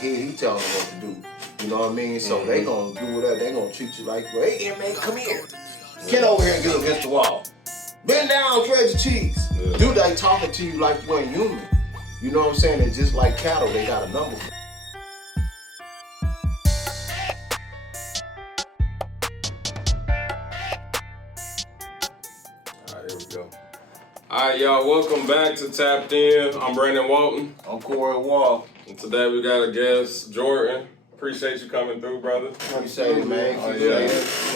he telling them what to do. You know what I mean? So they gonna do whatever. They gonna treat you like, well, hey, inmate, come here. Get over here and get against the wall. Bend down, spread your cheeks. Yeah. Dude, they talking to you like you ain't human. You know what I'm saying? It's just like cattle, they got a number. Alright, here we go. Alright, y'all, welcome back to Tapp'd In. I'm Brandon Walton. I'm Corey Wall. And today we got a guest, Jordan. Appreciate you coming through, brother. Appreciate it, man. Oh, yeah.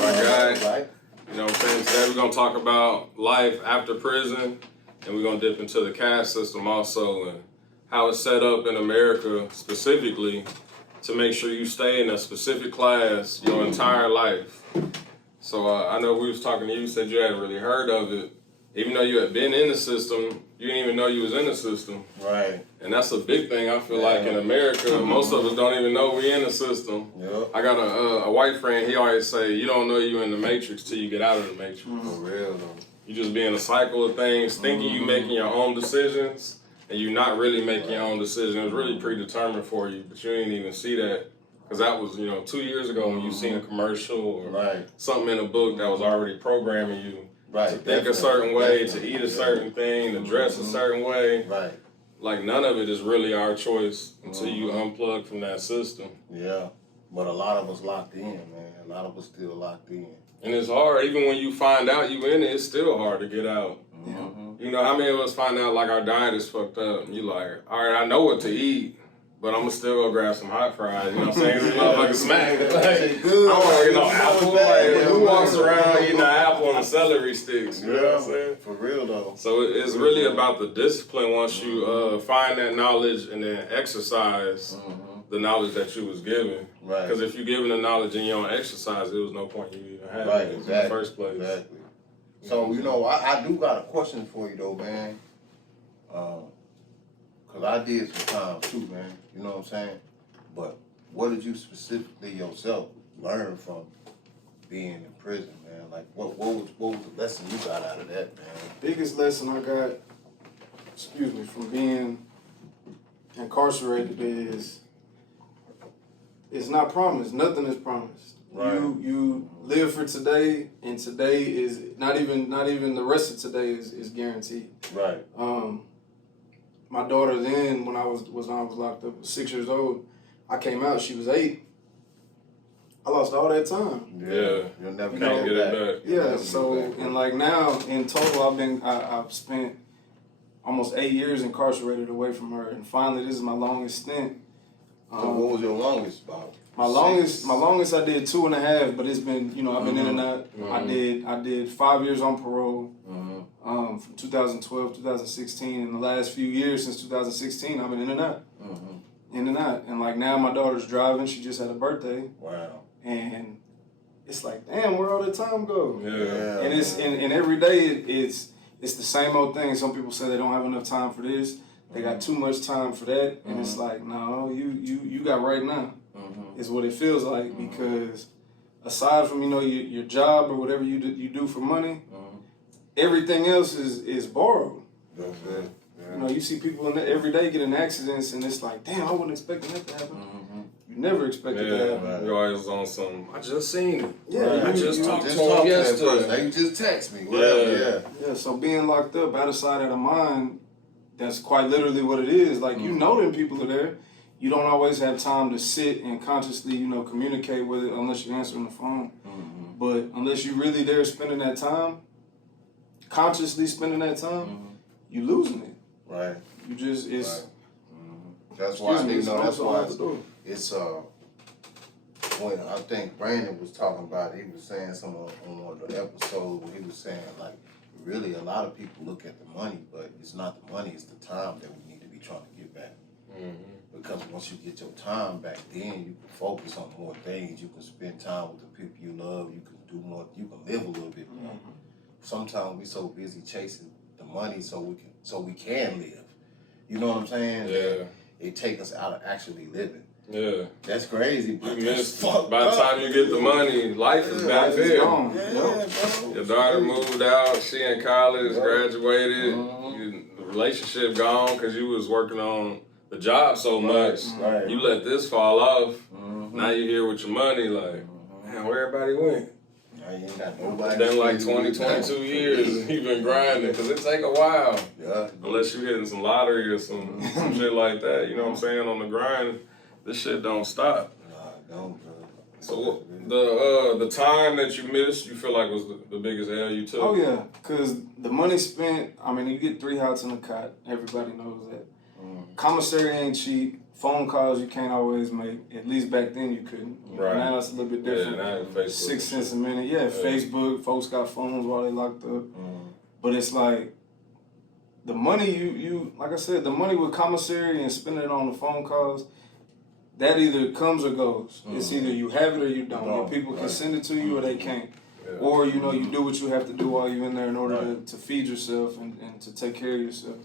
My guy. Right. You know what I'm saying? Today we're going to talk about life after prison, and we're going to dip into the caste system also and how it's set up in America specifically to make sure you stay in a specific class your entire life. So I know we was talking to you, said you hadn't really heard of it. Even though you had been in the system, you didn't even know you was in the system. Right. And that's a big thing, I feel like, in America. Most of us don't even know we in the system. Yep. I got a white friend, he always say, you don't know you in the matrix till you get out of the matrix. For real, though. You just be in a cycle of things, thinking you making your own decisions, and you not really making your own decisions. It was really predetermined for you, but you didn't even see that. Because that was, 2 years ago when you seen a commercial or something in a book that was already programming you. Right, to think a certain way, to eat a certain thing, to dress a certain way. Right. Like, none of it is really our choice until you unplug from that system. Yeah. But a lot of us locked in, man. A lot of us still locked in. And it's hard. Even when you find out you in it, it's still hard to get out. You know, how many of us find out, like, our diet is fucked up? And you like, all right, I know what to eat, but I'm gonna still go grab some hot fries. You know what I'm saying? This motherfucking smack. Like, I don't want to get no apple. Like, who walks around eating an apple and celery sticks? You know what I'm saying? For real, though. So it's really about the discipline once you find that knowledge and then exercise the knowledge that you was given. Right. Because if you're given the knowledge and you don't exercise, there was no point you even having it in the first place. Exactly. So, I do got a question for you, though, man. Because I did some time, too, man. You know what I'm saying? But what did you specifically yourself learn from being in prison, man? Like, what was the lesson you got out of that, man? Biggest lesson I got, from being incarcerated is it's not promised. Nothing is promised. Right. You live for today, and today is not even the rest of today is guaranteed. Right. My daughter then, when I was locked up, was 6 years old. I came out, she was 8. I lost all that time. Yeah. You'll never get it back. Yeah, so, and like now, in total, I've spent almost 8 years incarcerated away from her, and finally, this is my longest stint. So what was your longest about? My longest I did 2.5, but it's been, I've been in and out. I did 5 years on parole from 2012, 2016, and the last few years since 2016, I've been in and out. In and out. And like now my daughter's driving, she just had a birthday. Wow. And it's like, damn, where all the time go? Yeah. And it's and every day it's the same old thing. Some people say they don't have enough time for this. They got too much time for that. And it's like, no, you got right now. Is what it feels like, because aside from your job or whatever you do for money, everything else is borrowed. That's it. Yeah. You see people every day get in accidents, and it's like, damn, I wasn't expecting that to happen. You never expected that. Right. You're always on some, I just seen it. Yeah, I just talked to him yesterday. You just text me. Yeah, so being locked up, out of sight, out of mind, that's quite literally what it is. Like, them people are there. You don't always have time to sit and consciously, communicate with it unless you're answering the phone. But unless you're really there spending that time, consciously spending that time, you losing it. Right. You just, it's... That's why, that's why it's when I think Brandon was talking about it, he was saying something on one of the episodes where he was saying, like, really a lot of people look at the money, but it's not the money, it's the time that we need to be trying to get back. Because once you get your time back, then you can focus on more things. You can spend time with the people you love. You can do more. You can live a little bit more. Sometimes we so busy chasing the money so we can live. You know what I'm saying? Yeah. It take us out of actually living. Yeah. That's crazy. You miss, by the time you get the money, life is back there. Your daughter moved out. She in college, graduated. The relationship gone because you was working on the job so much. Right. You let this fall off. Mm-hmm. Now you here with your money, like, man, where everybody went? Now you ain't got nobody. Then like 20, 22 years, you've been grinding, because it take a while. Yeah. Unless you hitting some lottery or some shit like that, you know what I'm saying, on the grind, this shit don't stop. Nah, don't, bro. So the time that you missed, you feel like was the biggest L you took? Oh yeah, because the money spent, I mean, you get 3 hots in the cot. Everybody knows that. Commissary ain't cheap. Phone calls you can't always make. At least back then you couldn't. Right. Now it's a little bit different. Yeah, now Facebook. 6 cents a minute. Yeah, Facebook. Folks got phones while they locked up. But it's like the money you like I said, the money with commissary and spending it on the phone calls, that either comes or goes. It's either you have it or you don't. Your people can send it to you or they can't. Yeah. Or, you know, you do what you have to do while you're in there in order to feed yourself and to take care of yourself.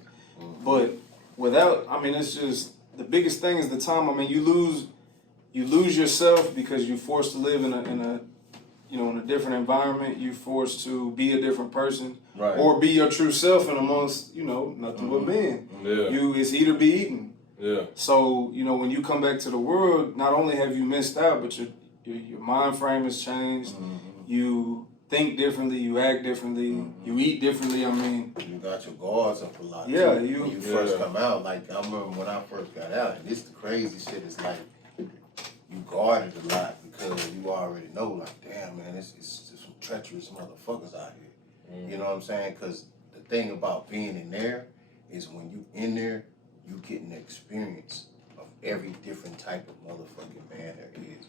But without, I mean, it's just, the biggest thing is the time. I mean, you lose yourself because you're forced to live in a you know, in a different environment. You're forced to be a different person. Right. Or be your true self and amongst, you know, nothing but men. Yeah. It's eat or be eaten. Yeah. So, you know, when you come back to the world, not only have you missed out, but your mind frame has changed. You think differently, you act differently, you eat differently. I mean, you got your guards up a lot. Yeah, too. When you first come out, like I remember when I first got out, and this the crazy shit is like you guarded a lot because you already know, like, damn man, it's some treacherous motherfuckers out here. You know what I'm saying? Because the thing about being in there is when you in there, you getting the experience of every different type of motherfucking man there is.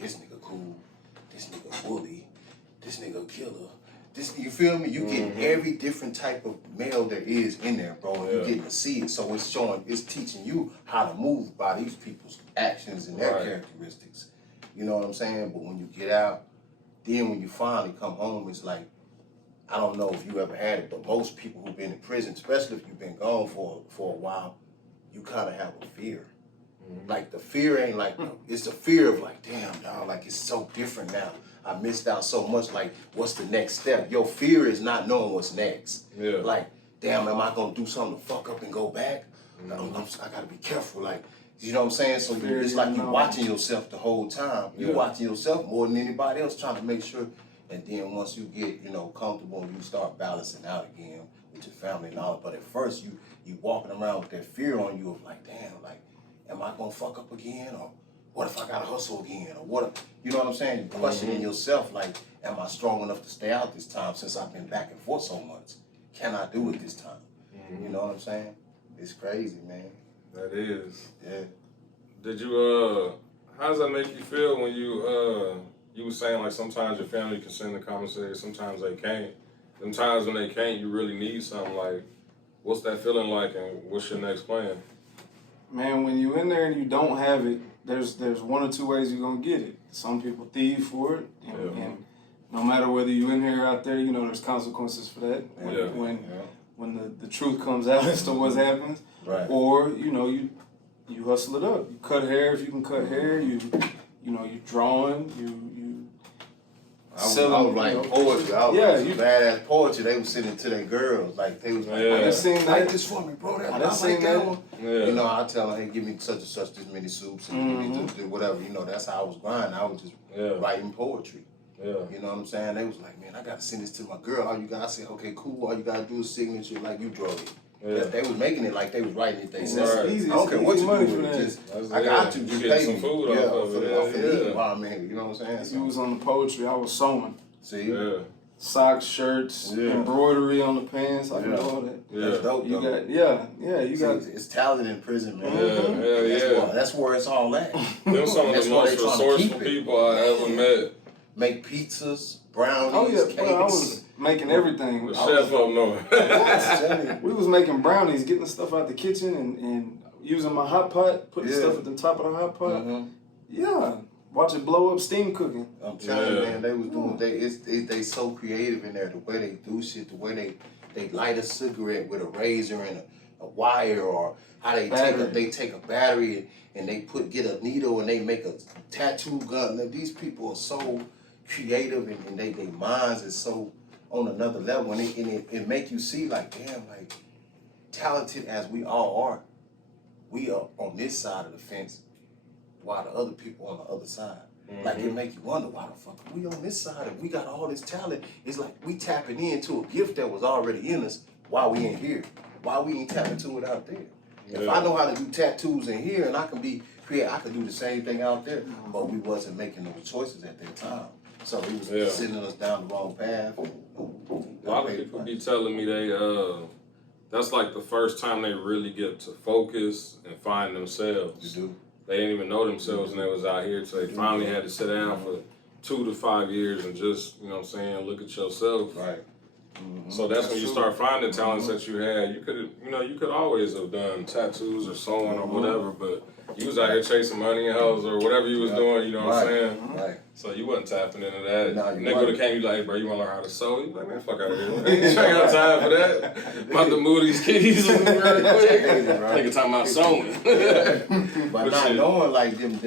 This nigga cool, this nigga bully, this nigga killer. This, you feel me? You getting every different type of male there is in there, bro. And you getting to see it. So it's teaching you how to move by these people's actions and their characteristics. You know what I'm saying? But when you get out, then when you finally come home, it's like, I don't know if you ever had it, but most people who've been in prison, especially if you've been gone for a while, you kind of have a fear. Like the fear ain't like, it's the fear of like, damn, dog, like it's so different now. I missed out so much, like what's the next step? Your fear is not knowing what's next. Yeah. Like, damn, am I gonna do something to fuck up and go back? I gotta be careful, like, you know what I'm saying? So it's like you're watching yourself the whole time. You're watching yourself more than anybody else, trying to make sure. And then once you get, you know, comfortable, you start balancing out again with your family and all. But at first, you walking around with that fear on you of like, damn, like, am I gonna fuck up again? Or what if I gotta hustle again? Or what if, you know what I'm saying? You're questioning yourself, like, am I strong enough to stay out this time since I've been back and forth so much? Can I do it this time? You know what I'm saying? It's crazy, man. That is. Yeah. Did you, how does that make you feel when you were saying like sometimes your family can send the commissary, sometimes they can't. Sometimes when they can't, you really need something. Like, what's that feeling like and what's your next plan? man, when you in there and you don't have it, there's one or two ways you're gonna get it. Some people thieve for it, and no matter whether you in here or out there, you know there's consequences for that. When the truth comes out as to what happens, or you know you hustle it up. You cut hair if you can cut hair. You drawing. I was writing poetry. I was badass poetry. They was sending to their girls. Like, they was like, I done seen that. write this for me, bro. I done seen that one. Yeah. You know, I tell them, hey, give me such and such, this many soups, and give me whatever. You know, that's how I was grinding. I was just writing poetry. Yeah. You know what I'm saying? They was like, man, I got to send this to my girl. All you got, I said, okay, cool. All you got to do is signature like you drove it. Yeah. They was making it like they was writing it themselves. Easy. I don't care what you money do for with that. it. Just, I got to. Just pay some me. food off of it. Off the while I'm here. You know what I'm saying? You was on the poetry. I was sewing. See? Yeah. Socks, shirts, embroidery on the pants. I can do all that. That's dope, You though. got, you got. It's talent in prison, man. That's where it's all at. Them some of the most resourceful people I ever met. Make pizzas, brownies, cakes. Well, I was making everything. The chef up north. We was making brownies, getting the stuff out the kitchen and using my hot pot, putting stuff at the top of the hot pot. Yeah. Watch it blow up, steam cooking. I'm telling you, man, they was doing, they so creative in there, the way they do shit, the way they light a cigarette with a razor and a wire, or how they take a battery and they get a needle and they make a tattoo gun. Now, these people are so creative and their minds is so on another level, and it make you see like, damn, like talented as we all are, we are on this side of the fence while the other people on the other side. Like it make you wonder why the fuck we on this side and we got all this talent. It's like we tapping into a gift that was already in us while we in here. Why we ain't tapping to it out there? Yeah. If I know how to do tattoos in here and I can be creative, I can do the same thing out there. But we wasn't making those choices at that time. So he was sending us down the wrong path. A lot of people be telling me that's like the first time they really get to focus and find themselves. You do. They didn't even know themselves and they was out here, so they finally had to sit down for 2 to 5 years and just, you know what I'm saying, look at yourself. Right. So that's when you start finding talents that you had. You could always have done tattoos or sewing or whatever, but you was out here chasing money and hoes or whatever you was doing, you know what I'm saying? Right. So you wasn't tapping into that. No, Nigga would have came, you like, hey, bro, you want to learn how to sew? You like, man, fuck out of here. I ain't got time for that. I'm about to move these keys real quick. Nigga talking about sewing. But not knowing like them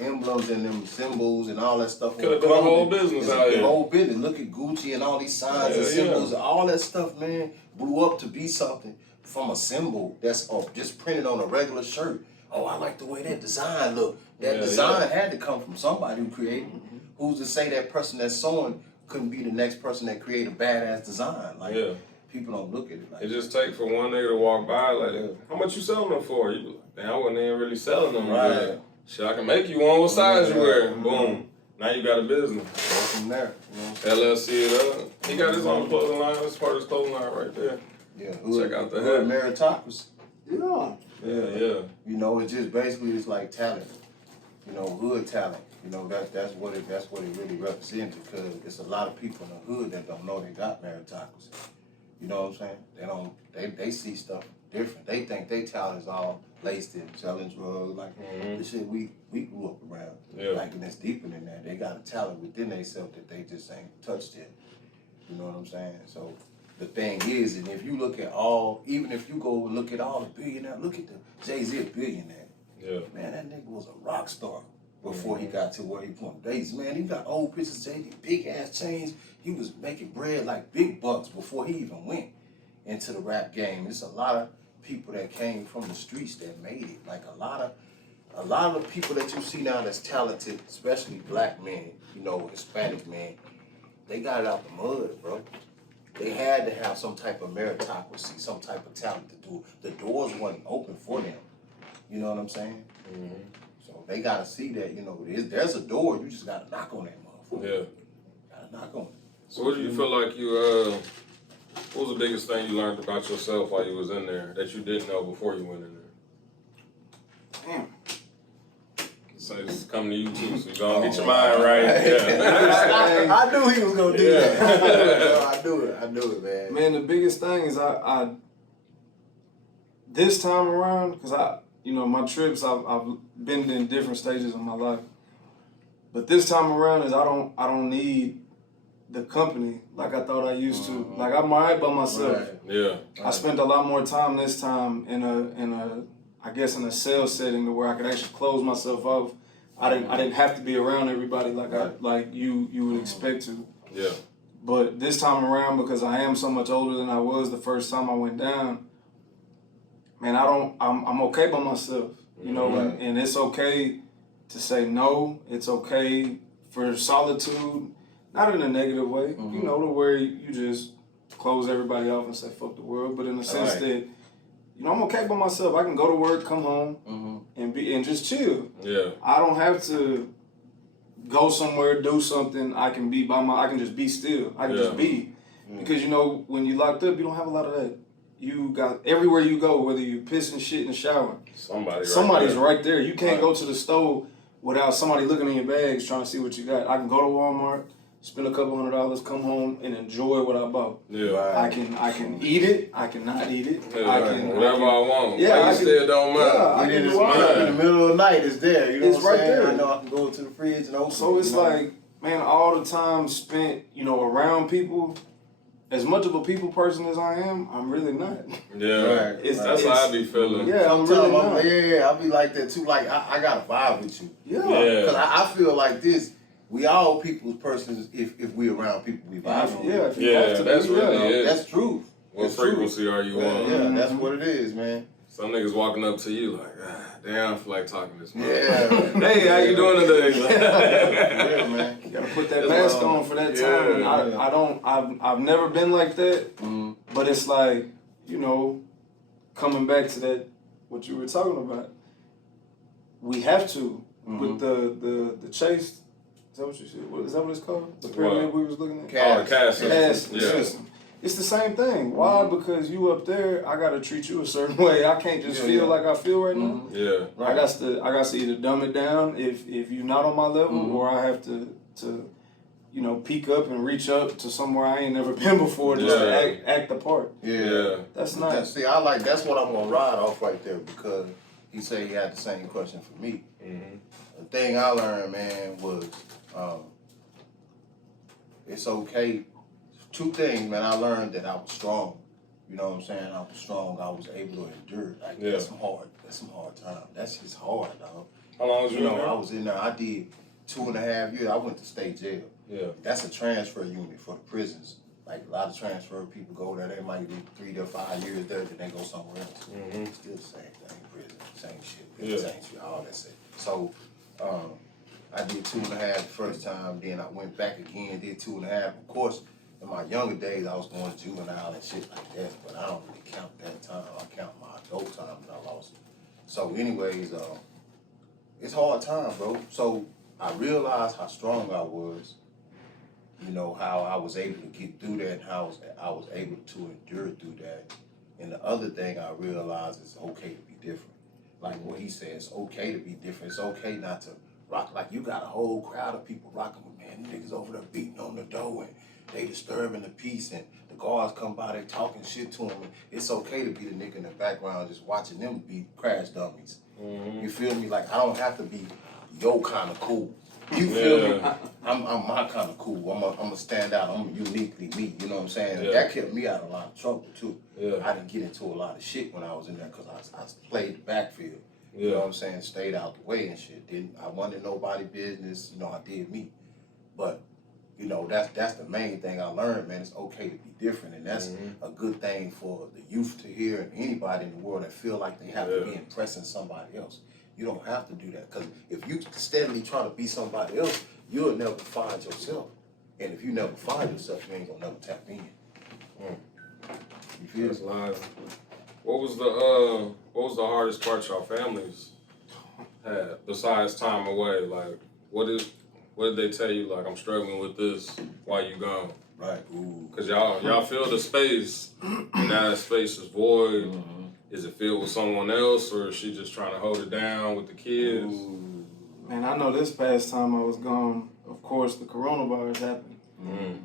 emblems and them symbols and all that stuff. Could have been a whole business out here. The whole business. Look at Gucci and all these signs and symbols and all that stuff, man, blew up to be something from a symbol that's just printed on a regular shirt. Oh, I like the way that design look. That design had to come from somebody who created it. Who's to say that person that's sewing couldn't be the next person that created a badass design? Like, people don't look at it like it just take for one nigga to walk by like, how much you selling them for? You be like, man, I wasn't even really selling them. Right. Shit, I can make you one. What size you wear? Boom. Now you got a business. Go from there. You know LLC it up. He got his own clothing line. That's part of his clothing line right there. Yeah. Check out the hood head. meritocracy. Yeah. You know, it's just basically it's like talent. You know, hood talent. You know, that's what it really represents, because it's a lot of people in the hood that don't know they got meritocracy. You know what I'm saying? They see stuff different. They think they talent is all laced in selling drugs, like the shit we grew up around. Yeah. Like, and it's deeper than that. They got a talent within themselves that they just ain't touched it. You know what I'm saying? So the thing is, and if you look at even if you go and look at all the billionaires, look at the Jay-Z, a billionaire. Yeah. Man, that nigga was a rock star before he got to where he went. Man, he got old pictures of Jay-Z, big ass chains. He was making bread like big bucks before he even went into the rap game. It's a lot of people that came from the streets that made it. Like a lot of the people that you see now that's talented, especially black men, you know, Hispanic men, they got it out the mud, bro. They had to have some type of meritocracy, some type of talent to do it. The doors wasn't open for them. You know what I'm saying? So they gotta see that, you know, there's a door, you just gotta knock on that motherfucker. Yeah. Gotta knock on it. So what do you feel like what was the biggest thing you learned about yourself while you was in there that you didn't know before you went in there? Damn. So it's coming to you too, so you gonna get your mind right. Yeah. I knew he was gonna do that. I knew it, man. Man, the biggest thing is I this time around, because my trips, I've been in different stages of my life. But this time around is I don't need the company like I thought I used to. Like, I'm all right by myself. Right. Yeah. I spent a lot more time this time in a sales setting where I could actually close myself off. I didn't have to be around everybody like you would expect to. Yeah. But this time around, because I am so much older than I was the first time I went down, man, I'm okay by myself, you know, and it's okay to say no. It's okay for solitude, not in a negative way, you know, to where you just close everybody off and say fuck the world, but in the sense that, you know, I'm okay by myself. I can go to work, come home, and just chill. Yeah. I don't have to go somewhere, do something. I can just be still. I can just be. Because, you know, when you locked up, you don't have a lot of that. You got, everywhere you go, whether you pissing, shit, and showering, somebody's right there. You can't go to the store without somebody looking in your bags trying to see what you got. I can go to Walmart, spend a couple $100, come home and enjoy what I bought. Yeah. I can eat it. I can not eat it. Yeah, whatever I want. Yeah, I still don't mind. In the middle of the night, it's there. You know it's what I'm right saying? there. I know I can go to the fridge and open it. So it's like, man, all the time spent, you know, around people. As much of a people person as I am, I'm really not. Yeah, that's how I be feeling. Yeah, I'm really not. Yeah, I be like that too. Like, I got a vibe with you. Yeah. Because I feel like this, we all people's persons if we around people we vibe with. Yeah, that's really it. That's true. What frequency are you on? Yeah, that's what it is, man. Some niggas walking up to you like, damn, I feel like talking this much. Yeah. Hey, how you doing today? Yeah, man. You gotta put that mask on for that time. And I've never been like that, but it's like, you know, coming back to that, what you were talking about, we have to, with the chase, is that what you said? Is that what it's called? The pyramid we was looking at? Caste. System. It's the same thing. Why? Because you up there, I gotta treat you a certain way. I can't just feel like I feel right now. Yeah. Right. I got to either dumb it down if you're not on my level, or I have to you know, peek up and reach up to somewhere I ain't never been before just to act the part. Yeah. That's nice. See, that's what I'm gonna ride off right there, because he said he had the same question for me. The thing I learned, man, was it's okay. Two things, man. I learned that I was strong. You know what I'm saying? I was strong. I was able to endure. Like that's some hard time. That's just hard, dog. How long was you in there? I was in there. I did 2.5 years. I went to state jail. Yeah. That's a transfer unit for the prisons. Like a lot of transfer people go there. They might do 3 to 5 years there, then they go somewhere else. Still the same thing. Prison, same shit. Same shit. All that shit. So, I did 2.5 the first time. Then I went back again. Did 2.5. Of course. In my younger days, I was going to juvenile and shit like that, but I don't really count that time. I count my adult time that I lost. So anyways, it's hard time, bro. So I realized how strong I was, you know, how I was able to get through that, and how I was able to endure through that. And the other thing I realized is okay to be different. Like what he said, it's okay to be different. It's okay not to rock. Like you got a whole crowd of people rocking with, man, niggas over there beating on the door and they disturbing the peace, and the guards come by, they talking shit to them. And it's okay to be the nigga in the background just watching them be crash dummies. You feel me? Like I don't have to be your kind of cool. You feel me? I'm my kind of cool. I'm a stand out. I'm uniquely me. You know what I'm saying? That kept me out of a lot of trouble too. I didn't get into a lot of shit when I was in there because I played the backfield. You know what I'm saying? Stayed out the way and shit. I wasn't in nobody's business. You know, I did me. But you know, that's the main thing I learned, man. It's okay to be different, and that's a good thing for the youth to hear, and anybody in the world that feel like they have to be impressing somebody else. You don't have to do that, because if you steadily try to be somebody else, you'll never find yourself. And if you never find yourself, you ain't gonna never tap in. You feel That's live. What was the hardest part y'all families had besides time away? Like, what did they tell you? Like, I'm struggling with this while you gone. Right. Cause y'all fill the space, and that space is void. Is it filled with someone else, or is she just trying to hold it down with the kids? Man, I know this past time I was gone, of course, the coronavirus happened.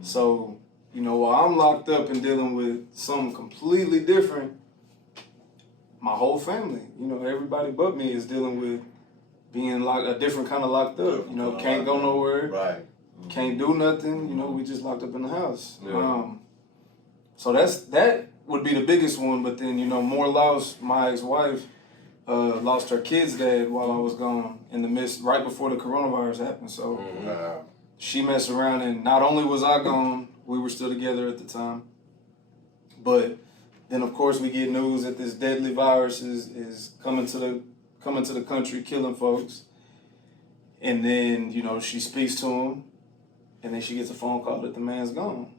So, you know, while I'm locked up and dealing with something completely different, my whole family, you know, everybody but me is dealing with being a different kind of locked up. You know, can't go nowhere. Right. Can't do nothing. You know, we just locked up in the house. Yeah. So that would be the biggest one. But then, you know, more lost. My ex-wife lost her kid's dad while I was gone in the midst, right before the coronavirus happened. So she messed around, and not only was I gone, we were still together at the time. But then, of course, we get news that this deadly virus is coming to the country, killing folks. And then, you know, she speaks to him, and then she gets a phone call that the man's gone.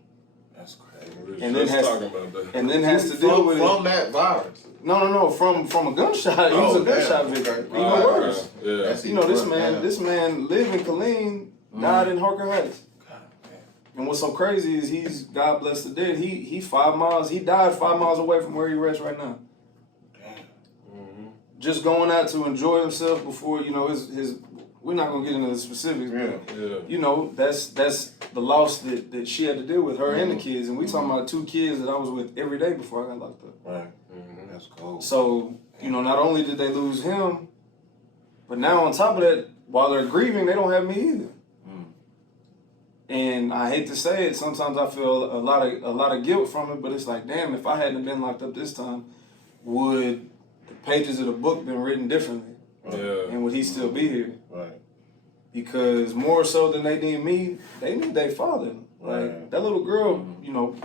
That's crazy. And then has to deal with from that virus. No, from a gunshot. He was a gunshot victim. Even worse. Yeah. You know, this man lived in Killeen, died in Harker Heights. And what's so crazy is he's, God bless the dead, he 5 miles, he died 5 miles away from where he rests right now. Just going out to enjoy himself before, you know, his we're not gonna get into the specifics, but you know, that's the loss that she had to deal with, her and the kids. And we talking about 2 kids that I was with every day before I got locked up. Right. That's cool. So, you know, not only did they lose him, but now on top of that, while they're grieving, they don't have me either. And I hate to say it, sometimes I feel a lot of guilt from it, but it's like, damn, if I hadn't been locked up this time, would the pages of the book been written differently? And would he still be here? Right. Because more so than they need me, they need their father. Like that little girl, you know,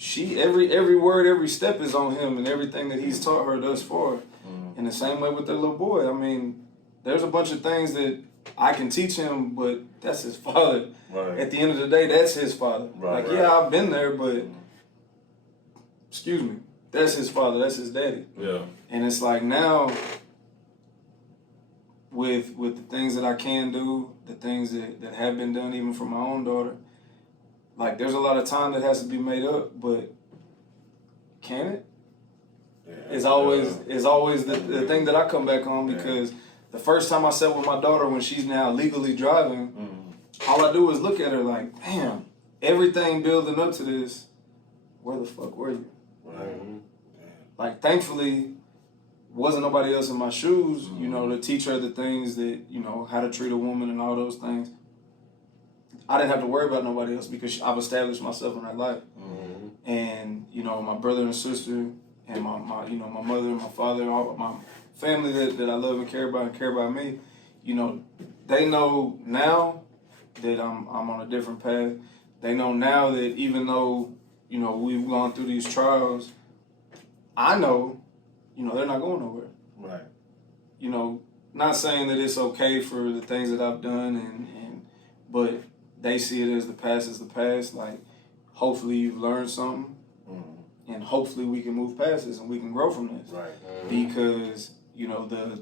every word, every step is on him and everything that he's taught her thus far. In the same way with their little boy. I mean, there's a bunch of things that I can teach him, but that's his father. Right. At the end of the day, that's his father. Right, like, yeah, I've been there, but excuse me, that's his father, that's his daddy. Yeah. And it's like now, with the things that I can do, the things that have been done even for my own daughter, like there's a lot of time that has to be made up, but can it? It's always the thing that I come back on, because the first time I sat with my daughter when she's now legally driving, all I do is look at her like, damn, everything building up to this, where the fuck were you? Right. Like, thankfully, wasn't nobody else in my shoes, you know, to teach her the things that, you know, how to treat a woman and all those things. I didn't have to worry about nobody else because I've established myself in her life. And, you know, my brother and sister and my you know, my mother and my father, all my family that I love and care about me, you know, they know now that I'm on a different path. They know now that even though, you know, we've gone through these trials, I know, you know, they're not going nowhere. Right. You know, not saying that it's okay for the things that I've done, but they see it as the past is the past. Like, hopefully you've learned something, and hopefully we can move past this and we can grow from this. Right. Because, you know, the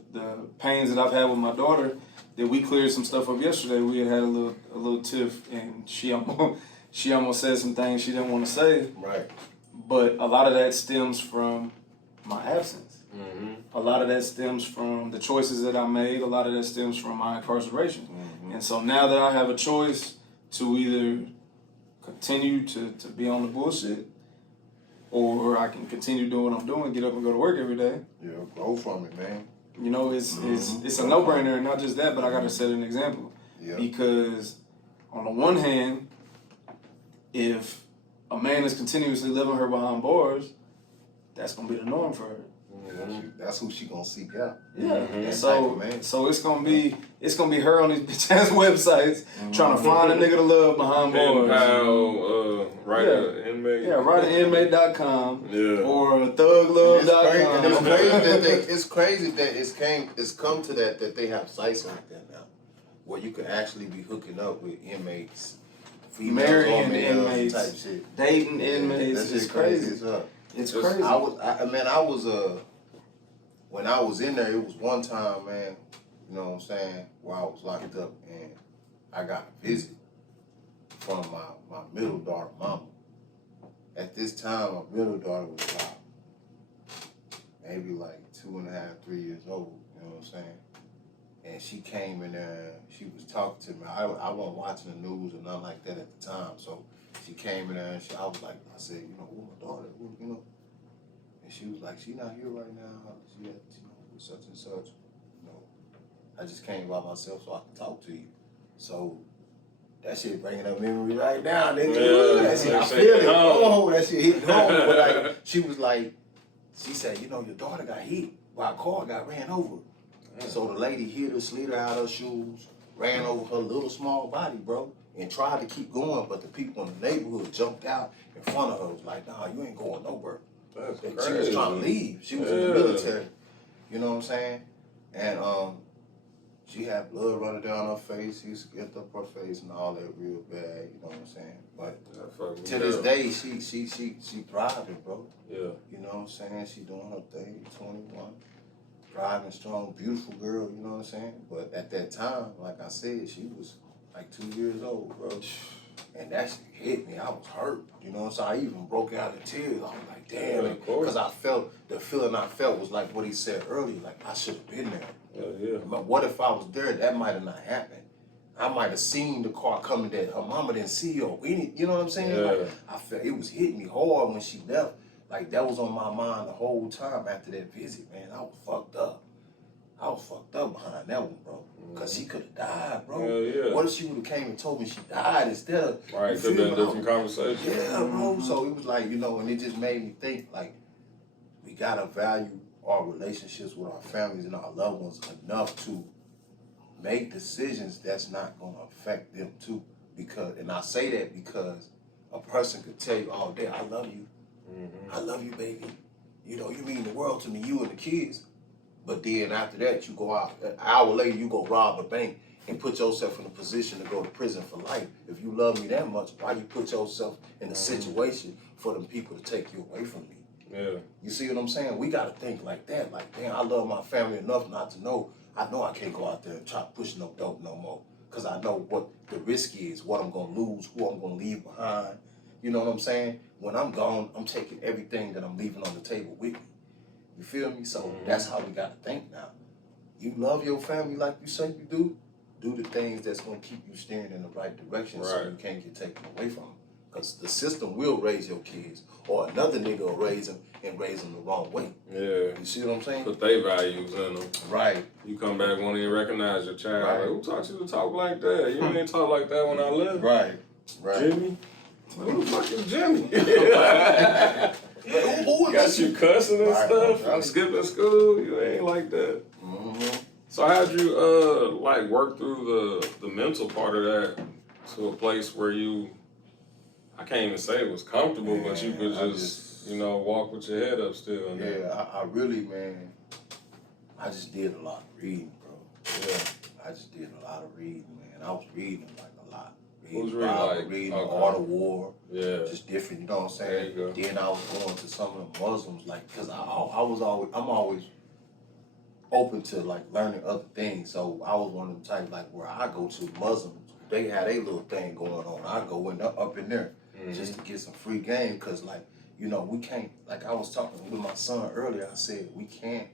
pains that I've had with my daughter, that we cleared some stuff up yesterday. We had a little tiff, and she almost said some things she didn't want to say. Right. But a lot of that stems from my absence. A lot of that stems from the choices that I made. A lot of that stems from my incarceration. And so now that I have a choice to either continue to be on the bullshit, or I can continue doing what I'm doing, get up and go to work every day. Yeah, grow from it, man. You know, it's a no-brainer, and not just that, but I got to set an example. Yeah. Because on the one hand, if a man is continuously living her behind bars, that's gonna be the norm for her. That's who she gonna seek out. Yeah. So it's gonna be her on these bitch ass websites trying to find a nigga to love behind bars. Write an inmate. Yeah, write an inmate.com. Yeah. Or thuglove.com. It's crazy that it's come to that they have sites like that now, where you can actually be hooking up with inmates, marrying females, inmates, type shit. dating inmates. That's It's just crazy. as fuck. It's crazy. When I was in there, it was one time, man, you know what I'm saying, where I was locked up and I got a visit from my middle daughter mama. At this time, my middle daughter was about maybe like 2.5, 3 years old, you know what I'm saying? And she came in there, she was talking to me. I wasn't watching the news or nothing like that at the time, so she came in there and I was like, I said, you know, who my daughter, you know? And she was like, she not here right now. She had, you know, with such and such. You know, I just came by myself so I could talk to you. So that shit bringing up memory right now, nigga. Yeah, That shit, I feel it. Oh, that shit hit home. But like, she was like, she said, you know, your daughter got hit by a car, got ran over. So the lady hit her, slid her out of her shoes, ran over her little small body, bro, and tried to keep going, but the people in the neighborhood jumped out in front of her. It was like, nah, you ain't going nowhere. That's She crazy. was trying to leave. She was in the military. You know what I'm saying? And she had blood running down her face. She skipped up her face and all that real bad. You know what I'm saying? But to this day, she thriving, bro. Yeah. You know what I'm saying? She doing her thing. 21, thriving, strong, beautiful girl. You know what I'm saying? But at that time, like I said, she was like 2 years old, bro. And that shit hit me. I was hurt. You know what I'm saying? I even broke out in tears. I was like, damn. Because I felt, the feeling I felt was like what he said earlier. Like, I should have been there. Yeah. But what if I was there? That might have not happened. I might have seen the car coming that her mama didn't see or any, you know what I'm saying? Yeah. Like, I felt it was hitting me hard when she left. Like, that was on my mind the whole time after that visit, man. I was fucked up. I was fucked up behind that one, bro. Because she could have died, bro. Yeah. What if she would have came and told me she died instead of... Right, could have been a different conversation. Yeah, bro. So it was like, you know, and it just made me think, like, we got to value our relationships with our families and our loved ones enough to make decisions that's not going to affect them, too. Because, and I say that because A person could tell you all day, I love you. I love you, baby. You know, you mean the world to me, you and the kids. But then after that, you go out, an hour later, you go rob a bank and put yourself in a position to go to prison for life. If you love me that much, why you put yourself in a situation for them people to take you away from me? Yeah. You see what I'm saying? We got to think like that. Like, damn, I love my family enough not to know. I know I can't go out there and try to push no dope no more. Because I know what the risk is, what I'm going to lose, who I'm going to leave behind. You know what I'm saying? When I'm gone, I'm taking everything that I'm leaving on the table with me. You feel me? So that's how we got to think now. You love your family like you say you do. Do the things that's going to keep you steering in the right direction so you can't get taken away from them. Because the system will raise your kids, or another nigga will raise them and raise them the wrong way. Yeah. You see what I'm saying? Put their values in them. Right. You come back, won't even recognize your child. Right. Like, who taught you to talk like that? You didn't talk like that when I left. Right. Right. Jimmy? Who the fuck is Jimmy? Who got you cussing and stuff right. and skipping school? You ain't like that. So how'd you like work through the mental part of that to a place where you, I can't even say it was comfortable, but you could just, you know, walk with your head up still. I really, man, I just did a lot of reading, bro. Yeah. I just did a lot of reading, man. I was reading like a lot. Who's reading like? Reading The Art of War. Yeah. Just different, you know what I'm saying? There you go. Then I was going to some of the Muslims, like, cause I'm always open to like learning other things. So I was one of them type like where I go to Muslims, they had a little thing going on. I go in up in there just to get some free game, cause like, you know, we can't, like I was talking with my son earlier, I said we can't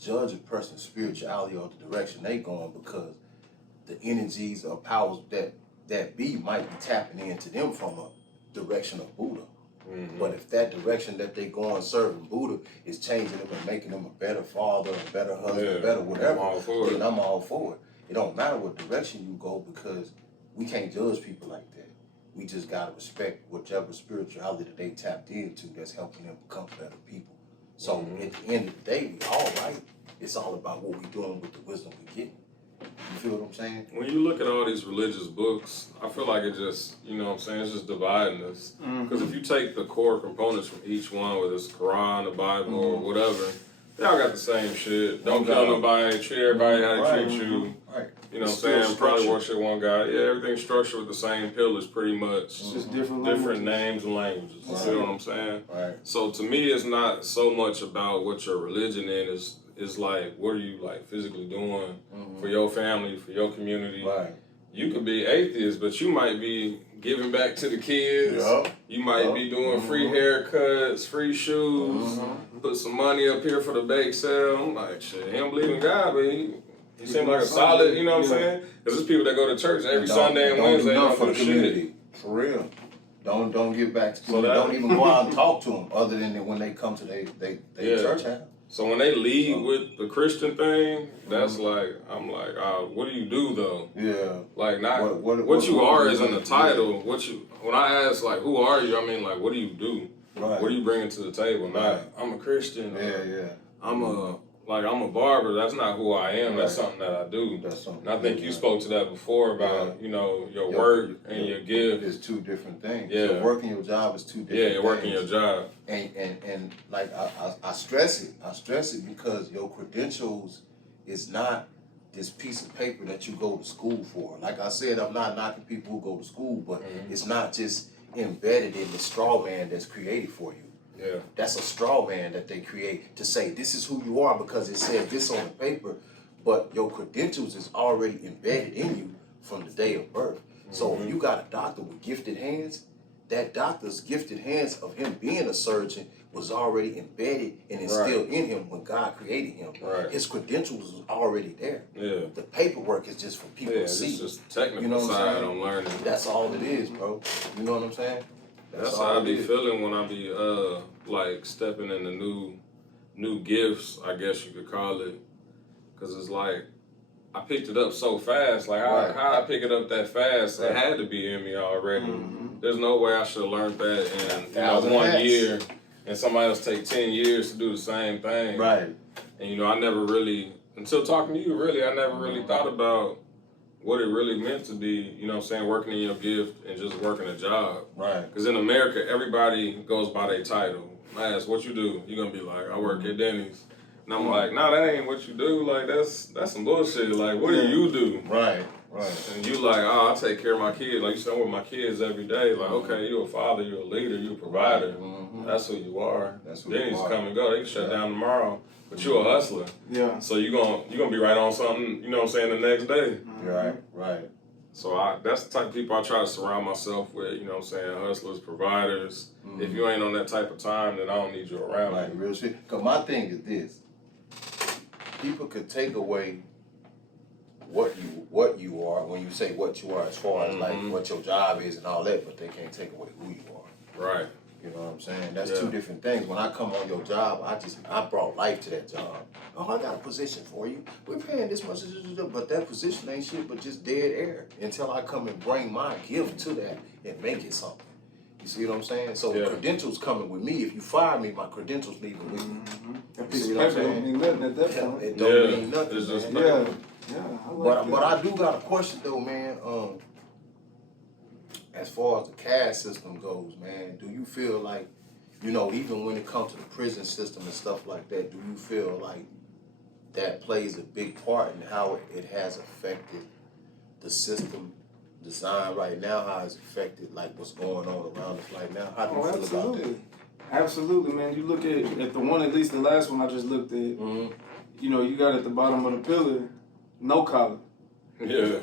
judge a person's spirituality or the direction they going because the energies or powers that be might be tapping into them from a direction of Buddha. But if that direction that they go and serving Buddha is changing them and making them a better father, a better husband, a better whatever, then I'm all for it. It don't matter what direction you go because we can't judge people like that. We just gotta respect whichever spirituality that they tapped into that's helping them become better people. So at the end of the day, we all right. It's all about what we doing with the wisdom we get. You feel what I'm saying? When you look at all these religious books, I feel like it just, you know what I'm saying, it's just dividing us. Because if you take the core components from each one, whether it's Quran, the Bible, or whatever, they all got the same shit. Don't kill nobody, treat everybody how they treat you. Right. You know what I'm saying? Probably worship one God. Yeah, everything's structured with the same pillars pretty much. It's just different names and languages. You see what I'm saying? Right. So to me, it's not so much about what your religion is like, what are you like physically doing for your family, for your community. Right. You could be atheist, but you might be giving back to the kids. Yep. You might be doing free haircuts, free shoes, put some money up here for the bake sale. I'm like, shit, he don't believe in God, but he seems like a solid, you know what I'm saying? Because there's people that go to church every Sunday and Wednesday and don't do shit. For real. Don't get back to people. Don't even go out and talk to them other than when they come to their church house. So when they lead with the Christian thing, that's like, I'm like, what do you do though? Yeah. Like not what you are isn't a title. When I ask like, who are you? I mean like, what do you do? Right. What are you bringing to the table? Not, I'm a Christian. I'm a barber. That's not who I am. That's something that I do. That's something. And I think you spoke to that before about, you know, your work and your gift. It's two different things. Yeah. Your work and your job is two different things. Yeah, your work and your job. And like I stress it. I stress it because your credentials is not this piece of paper that you go to school for. Like I said, I'm not knocking people who go to school, but it's not just embedded in the straw man that's created for you. Yeah. That's a straw man that they create to say this is who you are because it says this on the paper, but your credentials is already embedded in you from the day of birth. So if you got a doctor with gifted hands, that doctor's gifted hands of him being a surgeon was already embedded and instilled in him when God created him. Right. His credentials was already there. Yeah. The paperwork is just for people to see. It's just technical you know what side I'm on learning. That's all it is, bro. You know what I'm saying? That's how I be feeling when I be like stepping into new gifts, I guess you could call it. Cause it's like I picked it up so fast. Like how I pick it up that fast, it had to be in me already. There's no way I should have learned that in 1 year and somebody else take 10 years to do the same thing. Right. And I never really, until talking to you, really, I never really thought about what it really meant to be, you know what I'm saying, working in your gift and just working a job. Right. Because in America, everybody goes by their title. I ask, what you do? You're going to be like, I work at Denny's. And I'm like, nah, that ain't what you do. Like, that's some bullshit. Like, what do you do? Right. And you like, oh, I take care of my kids. Like, you spend with my kids every day. Like, okay, you're a father, you're a leader, you're a provider. That's who you are. That's who Denny's you are. come and go. They can shut down tomorrow. But you're a hustler. Yeah. So you're gonna be right on something, you know what I'm saying, the next day. Right. So that's the type of people I try to surround myself with, you know what I'm saying, hustlers, providers. If you ain't on that type of time, then I don't need you around me. Right, real shit. Because my thing is this. People could take away what you are when you say what you are as far as like what your job is and all that, but they can't take away who you are. Right. You know what I'm saying? That's two different things. When I come on your job, I brought life to that job. Oh, I got a position for you. We're paying this much, but that position ain't shit but just dead air until I come and bring my gift to that and make it something. You see what I'm saying? So the credentials coming with me. If you fire me, my credentials leaving with me. That piece of paper don't mean nothing at that point. It don't mean nothing. It's just Yeah. I like But I do got a question though, man. As far as the caste system goes, man, do you feel like, you know, even when it comes to the prison system and stuff like that, do you feel like that plays a big part in how it has affected the system design right now, how it's affected like what's going on around us right now? How do you feel about that? Absolutely, man. You look at the one, at least the last one I just looked at, you know, you got at the bottom of the pillar, no collar. Yeah.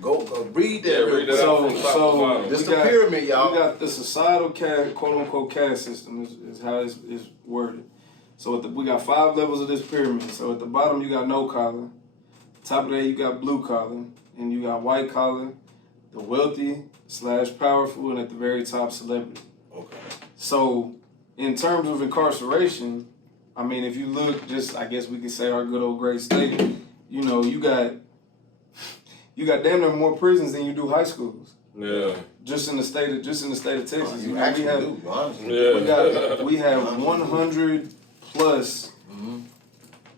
Go read that. Read that out from top to bottom. This the pyramid, y'all. We got the societal caste, quote unquote caste system is how it's worded. So we got 5 levels of this pyramid. So at the bottom you got no collar, top of that you got blue collar, and you got white collar, the wealthy / powerful, and at the very top celebrity. Okay. So in terms of incarceration, I mean, if you look, just I guess we could say our good old great state, you know, you got damn near more prisons than you do high schools. Yeah. Just in the state of Texas. You know, actually we have, do, honestly. Yeah. we have 100 plus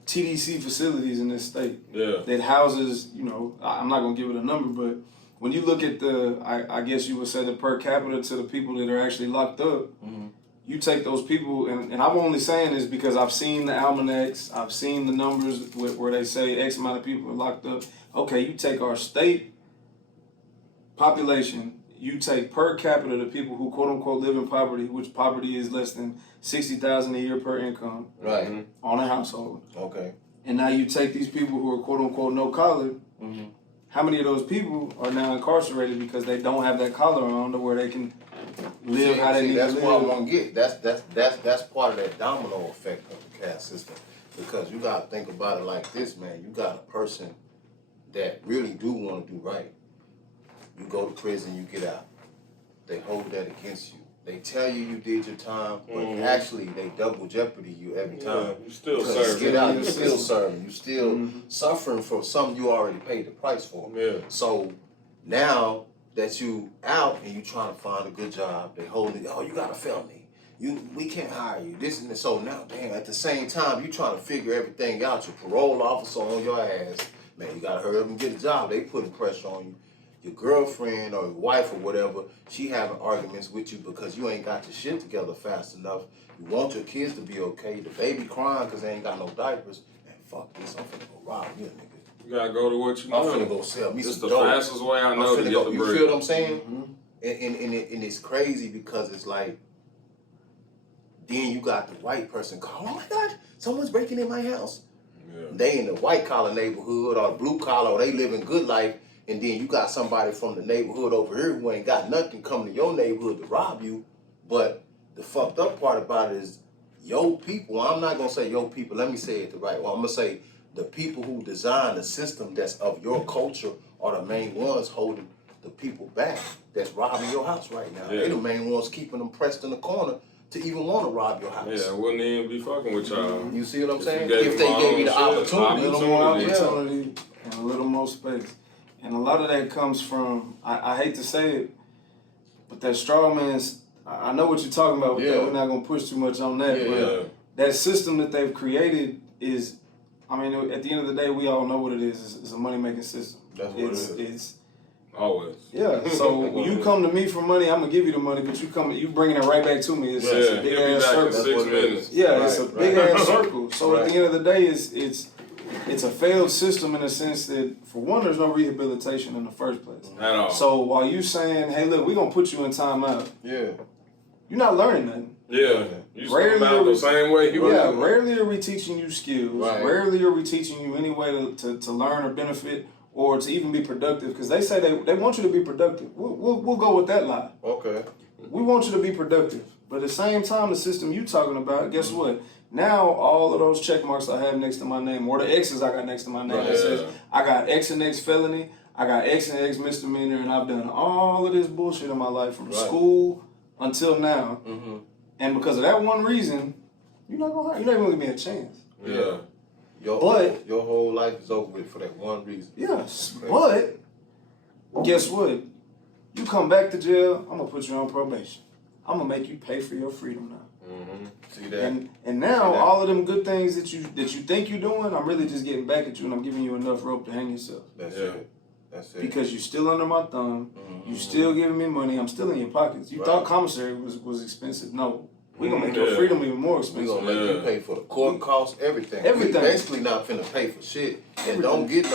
TDC facilities in this state that houses, you know, I'm not gonna give it a number, but when you look at I guess you would say the per capita to the people that are actually locked up, you take those people, and I'm only saying this because I've seen the almanacs, I've seen the numbers where they say X amount of people are locked up. Okay, you take our state population, you take per capita the people who quote unquote live in poverty, which poverty is less than $60,000 a year per income on a household. Okay. And now you take these people who are quote unquote no collar. How many of those people are now incarcerated because they don't have that collar on to where they can live how they need to live? That's what I want to get. That's part of that domino effect of the caste system, because you got to think about it like this, man. You got a person that really do want to do right. You go to prison, you get out. They hold that against you. They tell you did your time, but actually they double jeopardy you every time. You still because serving. you get out, you still serving. You still suffering for something you already paid the price for. Yeah. So now that you out and you trying to find a good job, they hold it. Oh, you got a felony. We can't hire you. This and this. So now, damn. At the same time, you trying to figure everything out. Your parole officer on your ass. Man, you gotta hurry up and get a job. They putting pressure on you. Your girlfriend or your wife or whatever, she having arguments with you because you ain't got your shit together fast enough. You want your kids to be okay. The baby crying because they ain't got no diapers. Man, fuck this. I'm finna go rob you, nigga. You gotta go to what you know. I'm finna go sell me It's some the dope. fastest way I know to get the bread. You feel what I'm saying? And it's crazy because it's like, then you got the white person call, oh my God, someone's breaking in my house. Yeah. They in the white collar neighborhood or blue collar, or they living good life, and then you got somebody from the neighborhood over here who ain't got nothing coming to your neighborhood to rob you. But the fucked up part about it is your people, I'm not gonna say your people, let me say it the right way. I'm gonna say the people who design the system that's of your culture are the main ones holding the people back that's robbing your house right now. They the main ones keeping them pressed in the corner to even want to rob your house. Yeah, I wouldn't even be fucking with y'all. You see what I'm saying? If they gave you the opportunity. A little more opportunity and a little more space. And a lot of that comes from, I hate to say it, but that straw man's, I know what you're talking about with that. We're not going to push too much on that. But that system that they've created is, I mean, at the end of the day, we all know what it is. It's a money-making system. That's what it's always. Yeah, so you come to me for money, I'm gonna give you the money, but you bringing it right back to me. It's a big ass circle. 6 minutes. Yeah, it's a big ass circle. So Right. at the end of the day, it's a failed system in the sense that, for one, there's no rehabilitation in the first place. At all. So while you saying, hey, look, we're gonna put you in timeout, Yeah. you're not learning nothing. Yeah. You Rarely come out the same way you Yeah, were. rarely are we teaching you skills. Right. Rarely are we teaching you any way to learn or benefit or to even be productive. Because they say they want you to be productive. We'll go with that lie. Okay. We want you to be productive. But at the same time, the system you talking about, guess what? Now all of those check marks I have next to my name, or the X's I got next to my name, that says I got X and X felony, I got X and X misdemeanor, and I've done all of this bullshit in my life from school until now. Mm-hmm. And because of that one reason, you're not even gonna give me a chance. Yeah. Your whole life is over with for that one reason. Yes, Okay. but guess what? You come back to jail, I'm gonna put you on probation. I'm gonna make you pay for your freedom now. Mm-hmm. See that? And now all of them good things that you think you're doing, I'm really just getting back at you, and I'm giving you enough rope to hang yourself. That's it. That's it. Because you're still under my thumb, you still giving me money, I'm still in your pockets. You thought commissary was expensive. No. We're gonna make your freedom even more expensive. We're gonna make you pay for the court costs, everything. Everything. We basically not finna pay for shit. And don't get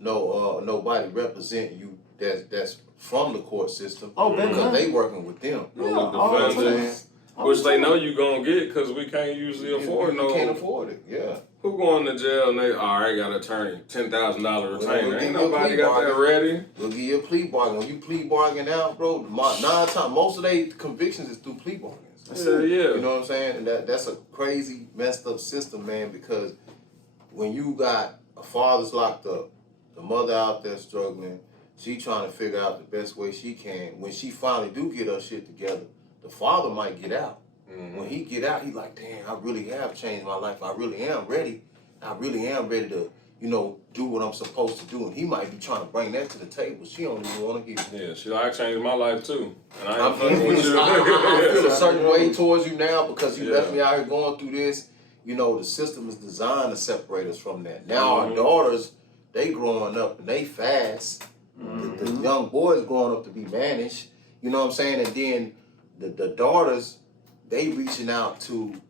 nobody representing you that's from the court system. Oh, because they working with them. Yeah, all the defendants. Which they know you gonna get because we can't usually afford You can't afford it, yeah. Who going to jail and they, I got an attorney, $10,000 retainer. We'll Ain't give you a nobody plea got that bargain. ready. We'll give you a plea bargain. When you plea bargain out, bro, 9 times, most of their convictions is through plea bargains. Yeah. You know what I'm saying? And that's a crazy, messed up system, man, because when you got a father's locked up, the mother out there struggling, she trying to figure out the best way she can. When she finally do get her shit together, the father might get out. Mm-hmm. When he get out, he like, damn, I really have changed my life. I really am ready. I really am ready to, do what I'm supposed to do. And he might be trying to bring that to the table. She don't even want to hear it. Yeah, she like, I changed my life too. And I I ain't fucking with you. feel a certain way towards you now because you left me out here going through this. The system is designed to separate us from that. Now our daughters, they growing up and they fast. The young boys growing up to be managed. You know what I'm saying? And then the daughters, they reaching out to,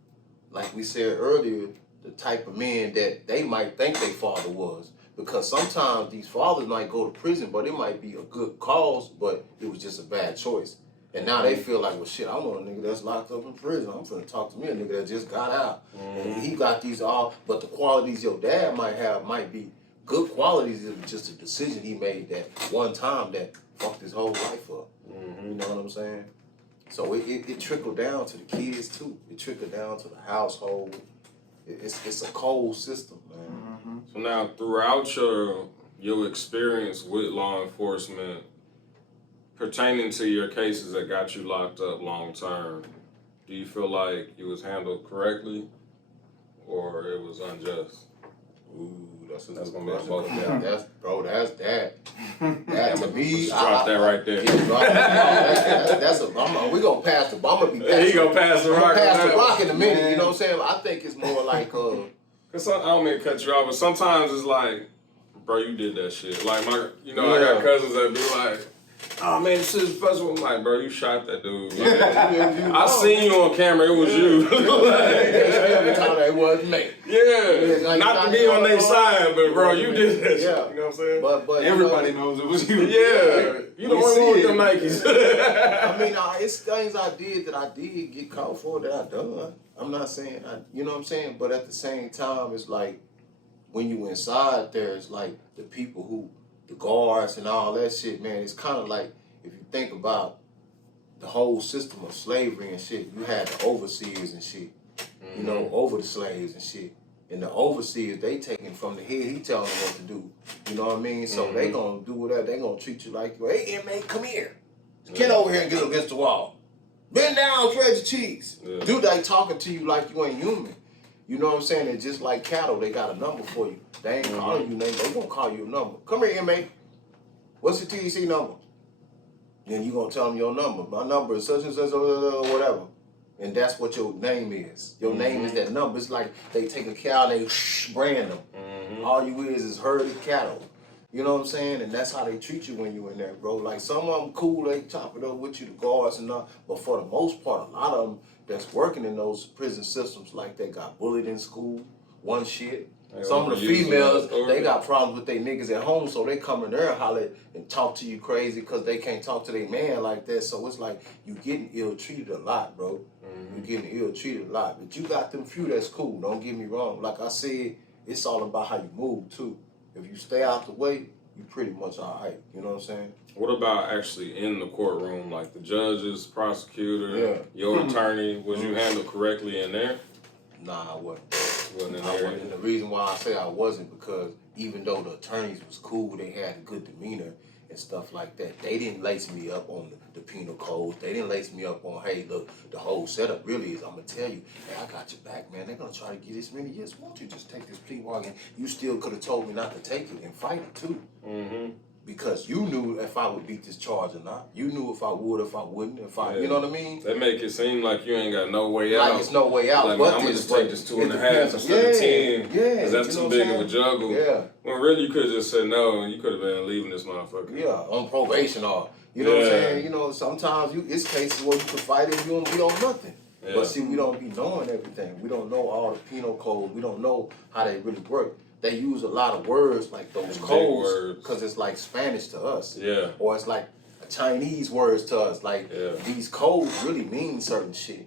like we said earlier, the type of men that they might think their father was. Because sometimes these fathers might go to prison, but it might be a good cause, but it was just a bad choice. And now they feel like, well, shit, I want a nigga that's locked up in prison. I'm finna talk to me, a nigga that just got out. And he got these but the qualities your dad might have might be good qualities. It was just a decision he made that one time that fucked his whole life up. You know what I'm saying? So it trickled down to the kids too. It trickled down to the household. It's a cold system, man. So now, throughout your experience with law enforcement, pertaining to your cases that got you locked up long term, do you feel like it was handled correctly or it was unjust? Ooh, that's gonna be on question. both of them. That's that. That to me, Drop that right there. Yeah, drop that. We gonna pass the. I'm gonna be. He gonna pass the rock. Pass the rock in a minute. You know what I'm saying? I think it's more like Cause I don't mean to cut you off, but sometimes it's like, bro, you did that shit. Like I got cousins that be like, oh man, this is festival. I'm like, bro, you shot that dude. I seen you on camera. It was you. It was me. Yeah, not to be on their side, but bro, you did that shit. Yeah. You know what I'm saying? But Everybody knows it was you. Yeah, you the only one with them Nikes. I mean, it's things I did that I did get caught for that I done. I'm not saying, you know what I'm saying? But at the same time, it's like, when you inside there, it's like the people who, the guards and all that shit, man, it's kind of like, if you think about the whole system of slavery and shit, you had the overseers and shit, over the slaves and shit. And the overseers, they taking from the head, he telling them what to do. You know what I mean? So they gonna do whatever, they gonna treat you like, hey, inmate, come here. Get over here and get against the wall. Bend down, spread your cheeks. Yeah. Dude, they talking to you like you ain't human. You know what I'm saying? It's just like cattle, they got a number for you. They ain't calling you name, they gonna call you a number. Come here, inmate. What's your TEC number? Then you gonna tell them your number. My number is such and such, or whatever. And that's what your name is. Your name is that number. It's like they take a cow and they brand them. All you is herded cattle. You know what I'm saying? And that's how they treat you when you in there, bro. Like some of them cool, they chop it up with you, the guards and all. But for the most part, a lot of them that's working in those prison systems, like they got bullied in school, one shit. Some of the females, they got problems with their niggas at home, so they come in there and holler and talk to you crazy because they can't talk to their man like that. So it's like you getting ill-treated a lot, bro. You getting ill-treated a lot. But you got them few that's cool, don't get me wrong. Like I said, it's all about how you move, too. If you stay out the way, you pretty much all right. You know what I'm saying? What about actually in the courtroom, like the judges, prosecutor, your attorney? Was you handled correctly in there? Nah, I wasn't. Wasn't in I there. wasn't. And the reason why I say I wasn't because even though the attorneys was cool, they had a good demeanor and stuff like that. They didn't lace me up on the penal codes. They didn't lace me up on, hey, look, the whole setup really is, I'm going to tell you, hey, I got your back, man. They're going to try to get this many years. Why don't you just take this plea bargain? You still could have told me not to take it and fight it, too. Because you knew if I would beat this charge or not. You knew if I would, if I wouldn't, if I, you know what I mean? They make it seem like you ain't got no way out. Like it's no way out. Like, but I'm going to just take this 2.5 instead of 10. Because that's too big of a juggle. Yeah. When really you could have just said no and you could have been leaving this motherfucker. Yeah, on probation or, you know what I'm saying? You know, sometimes it's cases where you can fight it and you don't be on nothing. Yeah. But see, we don't be knowing everything. We don't know all the penal codes. We don't know how they really work. They use a lot of words like those codes because it's like Spanish to us. Yeah. Or it's like Chinese words to us. Like these codes really mean certain shit.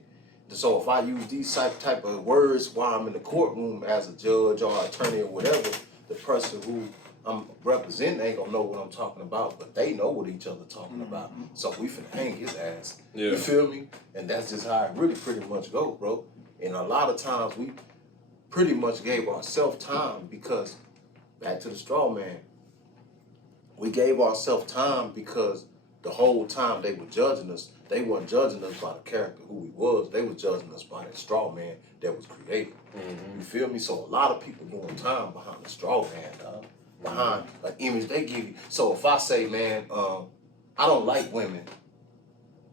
So if I use these type of words while I'm in the courtroom as a judge or attorney or whatever, the person who I'm representing ain't gonna know what I'm talking about, but they know what each other talking about. So we finna hang his ass. Yeah. You feel me? And that's just how it really pretty much go, bro. And a lot of times we pretty much gave ourselves time because, back to the straw man, we gave ourselves time because the whole time they were judging us, they weren't judging us by the character who we was, they were judging us by that straw man that was created. You feel me? So a lot of people doing time behind the straw man, dog. Behind an image they give you. So if I say, man, I don't like women.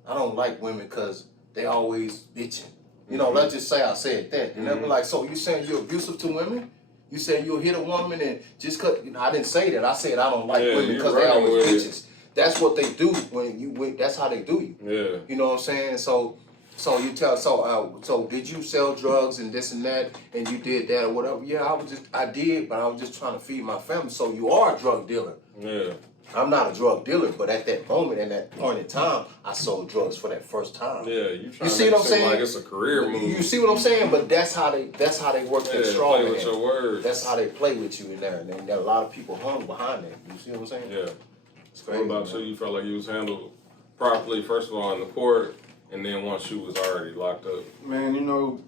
I don't like women because they always bitching. You know, let's just say I said that. And they'll be like, so you saying you're abusive to women? You saying you'll hit a woman and just cut, you know, I didn't say that. I said I don't like women because they always bitches. That's what they do when you win. That's how they do you. Yeah. You know what I'm saying? So you tell, so did you sell drugs and this and that and you did that or whatever? Yeah, I did, but I was just trying to feed my family. So you are a drug dealer. Yeah. I'm not a drug dealer, but at that moment, and that point in time, I sold drugs for that first time. Yeah, you see what I'm saying? Like it's a career move. You see what I'm saying? But that's how they work that straw man. With your words. That's how they play with you in there, and a lot of people hung behind that. You see what I'm saying? Yeah. It's crazy. What about you? You felt like you was handled properly, first of all, in the court, and then once you was already locked up? Man, you know,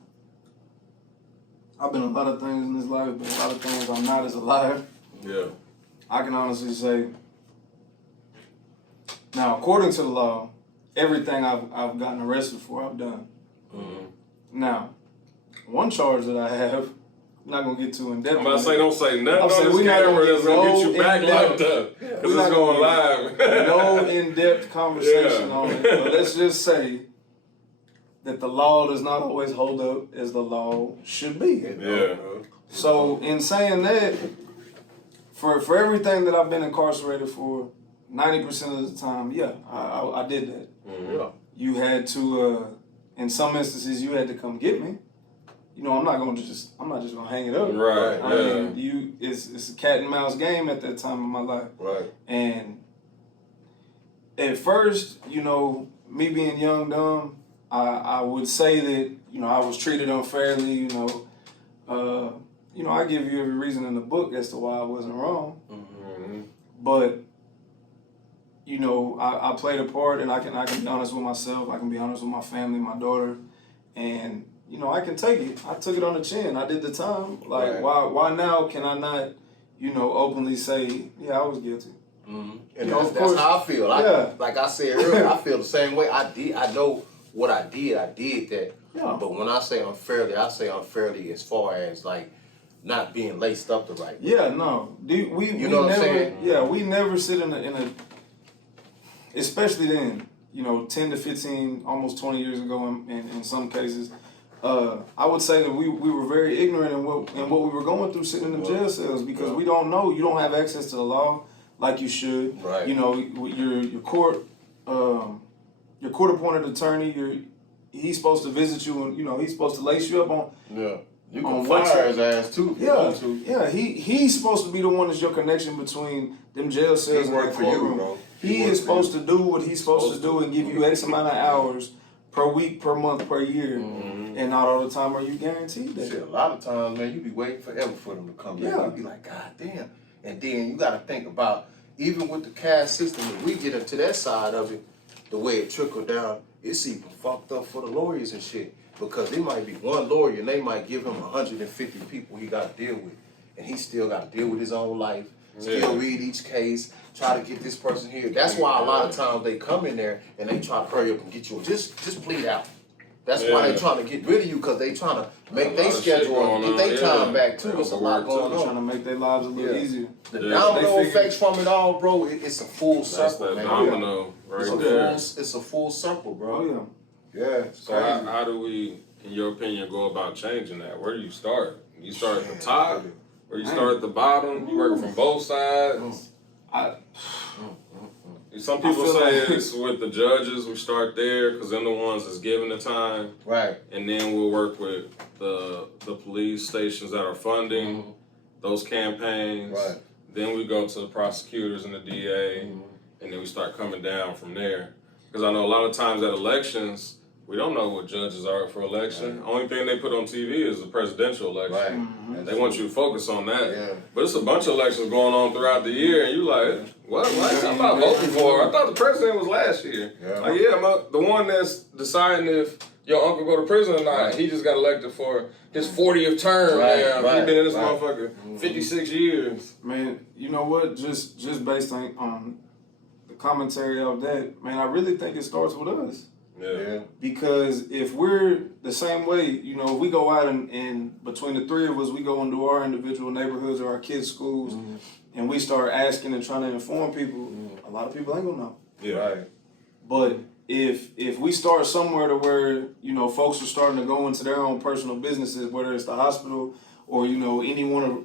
I've been a lot of things in this life, but a lot of things I'm not as alive. Yeah. I can honestly say, now, according to the law, everything I've gotten arrested for, I've done. Now, one charge that I have, I'm not gonna get too in depth. I'm about to say, don't say nothing on this camera that's gonna get you back locked up, because it's going live. No in-depth conversation on it. But let's just say that the law does not always hold up as the law should be. Yeah. So, in saying that, for everything that I've been incarcerated for, 90% of the time, yeah, I did that. Yeah. You had to, in some instances, you had to come get me. You know, I'm not just gonna hang it up. Right. I mean, it's a cat and mouse game at that time in my life. Right. And at first, you know, me being young, dumb, I would say that, you know, I was treated unfairly. You know, I give you every reason in the book as to why I wasn't wrong. But you know, I played a part, and I can be honest with myself. I can be honest with my family, my daughter, and you know, I can take it. I took it on the chin. I did the time. Like, why now can I not, you know, openly say, yeah, I was guilty? And that's how I feel. Like I said earlier, I feel the same way. I know what I did. I did that. Yeah. But when I say unfairly, I say unfairly as far as like not being laced up the right way. Yeah, no. You know what I'm saying? Yeah, we never sit in a especially then, you know, 10 to 15, almost 20 years ago in some cases, I would say that we were very ignorant in what we were going through sitting in the jail cells because we don't know. You don't have access to the law. like you should. Right. You know, your court appointed attorney. He's supposed to visit you, and he's supposed to lace you up on. Yeah. You can fire his ass too. Yeah. He's supposed to be the one that's your connection between them jail cells and the courtroom. Bro. He is supposed to do what he's supposed to do and give you X amount of hours per week, per month, per year. Mm-hmm. And not all the time are you guaranteed that. Shit, a lot of times, man, you be waiting forever for them to come back. Yeah. You be like, God damn. And then you got to think about, even with the caste system, if we get into that side of it, the way it trickled down, it's even fucked up for the lawyers and shit. Because there might be one lawyer and they might give him 150 people he got to deal with. And he still got to deal with his own life, still read each case, try to get this person here. That's why a lot of times they come in there and they try to hurry up and get you. Just plead out. That's why they trying to get rid of you, because they trying to make their schedule and get their time back too. There's a lot going on. Trying to make their lives a little easier. The domino effects from it all, bro, it's a full circle, man. Domino right there. It's a full circle, bro. Oh, yeah. Yeah. So how do we, in your opinion, go about changing that? Where do you start? You start at the top, or you start at the bottom? You work from both sides. Some people say it's with the judges. We start there because they're the ones that's given the time, right? And then we'll work with the police stations that are funding those campaigns. Right. Then we go to the prosecutors and the DA, and then we start coming down from there. Because I know a lot of times at elections, we don't know what judges are for election. Right. Only thing they put on TV is the presidential election. Right. They want you to focus on that. Yeah. But it's a bunch of elections going on throughout the year, and you like, what am I voting for? I thought the president was last year. Yeah. Like, the one that's deciding if your uncle go to prison or not. He just got elected for his 40th term now. He's been in this motherfucker 56 years. Man, you know what? Just based on the commentary of that, man, I really think it starts with us. Yeah. Because if we're the same way, if we go out and between the three of us, we go into our individual neighborhoods or our kids' schools, and we start asking and trying to inform people, a lot of people ain't gonna know. Yeah. Right. But if we start somewhere to where, folks are starting to go into their own personal businesses, whether it's the hospital or, any one of,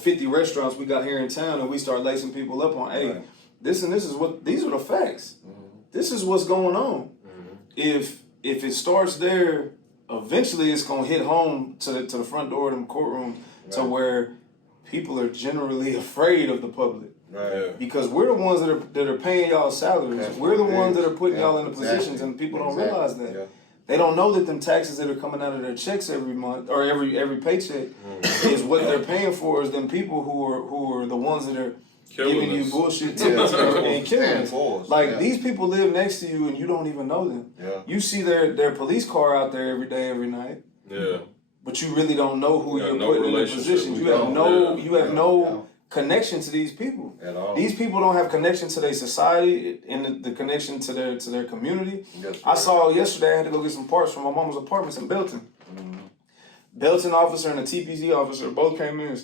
50 restaurants we got here in town, and we start lacing these are the facts. This is what's going on. If it starts there, eventually it's gonna hit home to the front door of them courtroom to where people are generally afraid of the public. Right. Because we're the ones that are paying y'all salaries. We're the ones that are putting y'all in the positions, and people don't realize that. Yeah. They don't know that them taxes that are coming out of their checks every month or every paycheck is what they're paying for. Is them people who are the ones that are giving you bullshit and killing us. Like these people live next to you and you don't even know them. Yeah. You see their police car out there every day, every night. Yeah. But you really don't know who you're putting in the position. You have no connection to these people. At all. These people don't have connection to their society and the connection to their community. Yes, I saw yesterday I had to go get some parts from my mama's apartments in Belton. Belton officer and a TPZ officer both came in,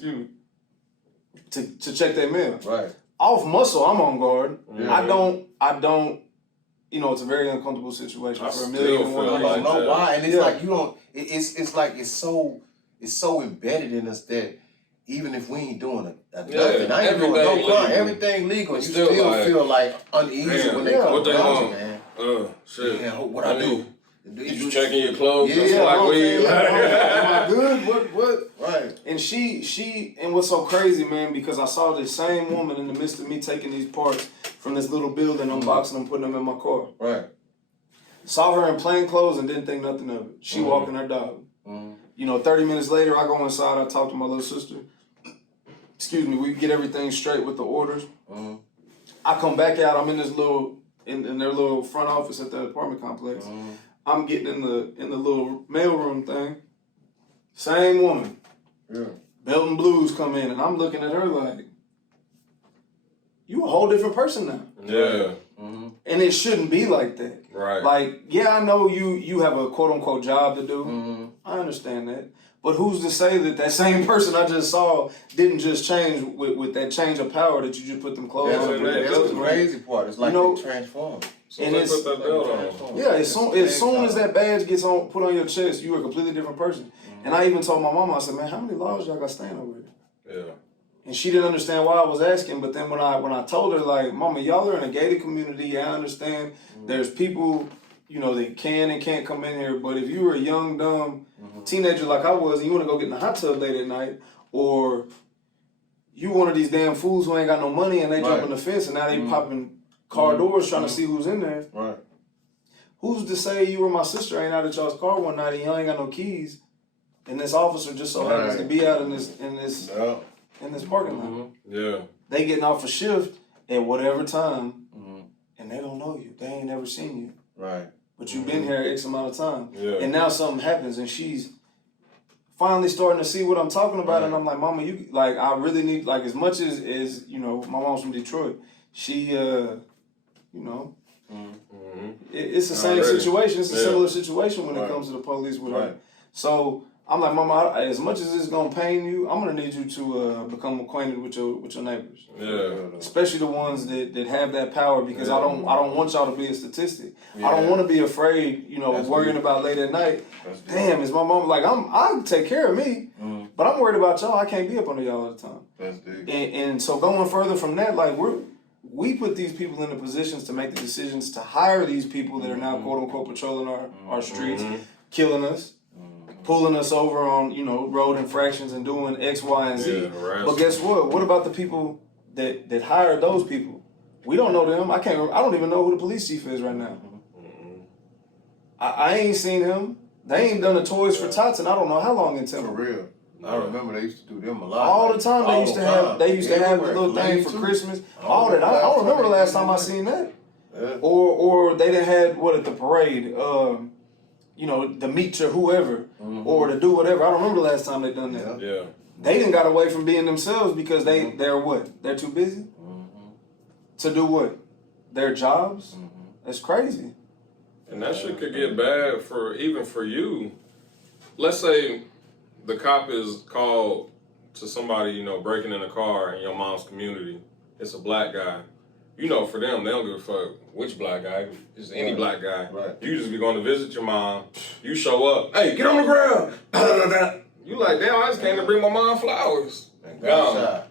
to check their mail. Right. Off muscle, I'm on guard. Yeah. I don't. It's a very uncomfortable situation for a million and one reasons. I don't know why, and it's like you don't. It's like it's so embedded in us that even if we ain't doing nothing, I ain't doing no crime, everything legal, you still feel like uneasy when they come around, man. Shit. Man, what I do? You checking your clothes? Yeah, like weed. Am I good? What? Right. And and what's so crazy, man, because I saw this same woman in the midst of me taking these parts from this little building, unboxing them, putting them in my car. Right. Saw her in plain clothes and didn't think nothing of it. She walking her dog. 30 minutes later, I go inside, I talk to my little sister. Excuse me, we get everything straight with the orders. I come back out, I'm in this in their little front office at the apartment complex. I'm getting in the little mailroom thing. Same woman. Yeah. Belton Blues come in, and I'm looking at her like, you a whole different person now. Yeah. And it shouldn't be like that. Right. Like, yeah, I know you have a quote unquote job to do. I understand that. But who's to say that same person I just saw didn't just change with that change of power that you just put them clothes on? That's the crazy part. It's like they transform. So and put that belt on. Yeah, as soon as that badge gets put on your chest, you're a completely different person. And I even told my mama, I said, man, how many laws y'all got staying over here? Yeah. And she didn't understand why I was asking, but then when I told her, like, Mama, y'all are in a gated community, I understand there's people, you know, that can and can't come in here, but if you were a young, dumb teenager like I was, and you want to go get in the hot tub late at night, or you one of these damn fools who ain't got no money and they jump in the fence and now they popping car doors trying to see who's in there. Right. Who's to say you or my sister ain't out at y'all's car one night and y'all ain't got no keys, and this officer just so happens to be out in this parking lot. Yeah. They getting off a shift at whatever time, and they don't know you. They ain't never seen you. Right. But you've been here X amount of time. Yeah. And now something happens, and she's finally starting to see what I'm talking about, and I'm like, Mama, you, like, I really need, like, as much as you know, my mom's from Detroit. She, you know, it's the same situation. It's a similar situation when it comes to the police with her. So I'm like, Mama, as much as it's gonna pain you, I'm gonna need you to become acquainted with your neighbors. Yeah. Especially the ones that have that power, because I don't want y'all to be a statistic. I don't want to be afraid, you know, worrying about late at night. Damn, is my mom like I take care of me, but I'm worried about y'all. I can't be up under y'all all the time. That's deep. And so going further from that, like we put these people in the positions to make the decisions to hire these people that are now quote unquote patrolling our streets, killing us, pulling us over on, you know, road infractions and doing X, Y, and Z. But guess what? What about the people that hired those people? We don't know them. I don't even know who the police chief is right now. I ain't seen him. They ain't done the Toys for Tots in I don't know how long in Temple. For real. I remember they used to do them a lot. All the time they used to have the little thing for Christmas. All that. I don't remember the last time I seen that. Yeah. Or they done had at the parade, you know, the meet or whoever, or to do whatever. I don't remember the last time they done that. Yeah. They done got away from being themselves because they're what? They're too busy to do what? Their jobs? That's crazy. And that shit could get bad even for you. Let's say the cop is called to somebody, you know, breaking in a car in your mom's community. It's a black guy. You know, for them, they don't give a fuck which black guy. It's any black guy. Right. You just be going to visit your mom. You show up. Hey, get on the ground. You like, damn, I just came to bring my mom flowers. Damn.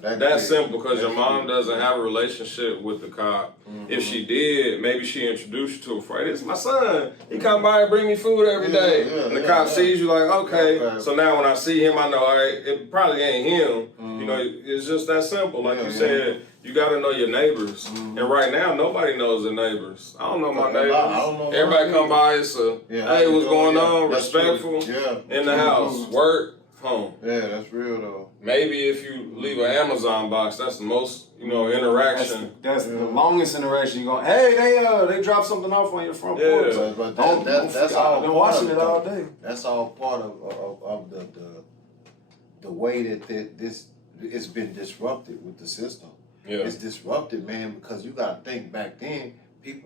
That's simple because your mom doesn't have a relationship with the cop. If she did, maybe she introduced you to a friend. This is my son. He come by and bring me food every day. And the cop sees you like, okay. So now when I see him, I know, all right, it probably ain't him. You know, it's just that simple. Like you said, you got to know your neighbors. And right now, nobody knows their neighbors. I don't know my neighbors. Everybody come by, it's hey, what's going on? Respectful. In the house. Work. Home. Yeah, that's real though. Maybe if you leave an Amazon box, that's the most, you know, interaction. That's the longest interaction. You go, hey, they dropped something off on your front porch. But that's all. I've been watching it all day. That's all part of the way that this it's been disrupted with the system. Yeah. It's disrupted, man, because you gotta think back then.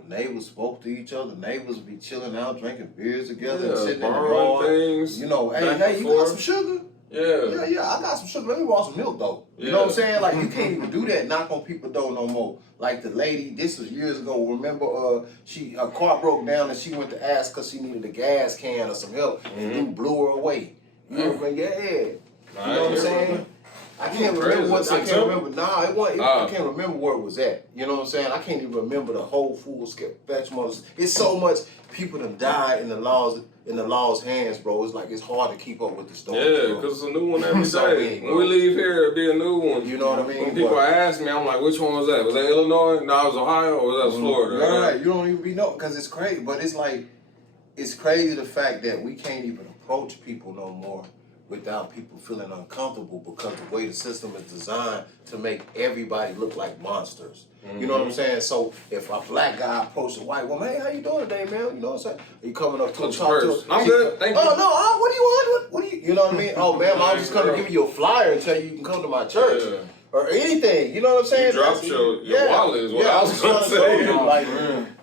Neighbors spoke to each other. Neighbors would be chilling out, drinking beers together, and sitting in the yard. Things, you know, hey, you got some sugar? Yeah, I got some sugar. Let me want some milk though. You know what I'm saying? Like you can't even do that. Knock on people's door no more. Like the lady, this was years ago. Remember, her car broke down and she went to ask because she needed a gas can or some help, and dude blew her away. You know, you know what I'm saying? I can't remember what. I can't remember. Nah, it wasn't. I can't remember where it was at. You know what I'm saying? I can't even remember the whole full spectrum. It's so much people done died in the law's hands, bro. It's like it's hard to keep up with the story. Yeah, because it's a new one every day. When we leave here, it'll be a new one. You know what I mean? When people ask me, I'm like, which one was that? Was that Illinois? No, it was Ohio, or was that Florida? Right. You don't even be know because it's crazy. But it's like it's crazy the fact that we can't even approach people no more without people feeling uncomfortable because the way the system is designed to make everybody look like monsters. You know what I'm saying? So if a black guy approaches a white woman, hey, how you doing today, man? You know what I'm saying? You coming up to talk to her. I'm good, thank you. Oh, no, what do you want? What do you know what I mean? Oh, man, I was just coming to give you a flyer and tell you can come to my church. Yeah. Or anything, you know what I'm saying? You dropped your wallet is what I was going to say. Like,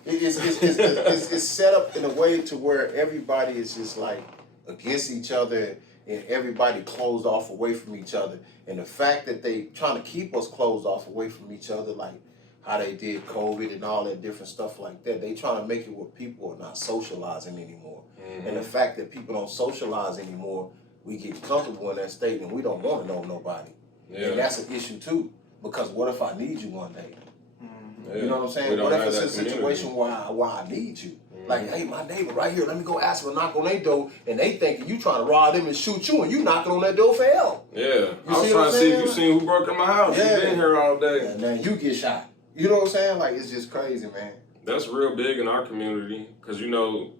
it's set up in a way to where everybody is just like against each other and everybody closed off away from each other. And the fact that they trying to keep us closed off away from each other, like how they did COVID and all that different stuff like that, they trying to make it where people are not socializing anymore. And the fact that people don't socialize anymore, we get comfortable in that state and we don't want to know nobody. Yeah. And that's an issue too, because what if I need you one day? Yeah. You know what I'm saying? What if it's a situation where I need you? Like, hey, my neighbor right here, let me go ask them to knock on their door, and they thinking you trying to rob them and shoot you, and you knocking on that door for help. Yeah. I was trying to see if you seen who broke in my house. Yeah. You been here all day. And then you get shot. You know what I'm saying? Like, it's just crazy, man. That's real big in our community, because you know,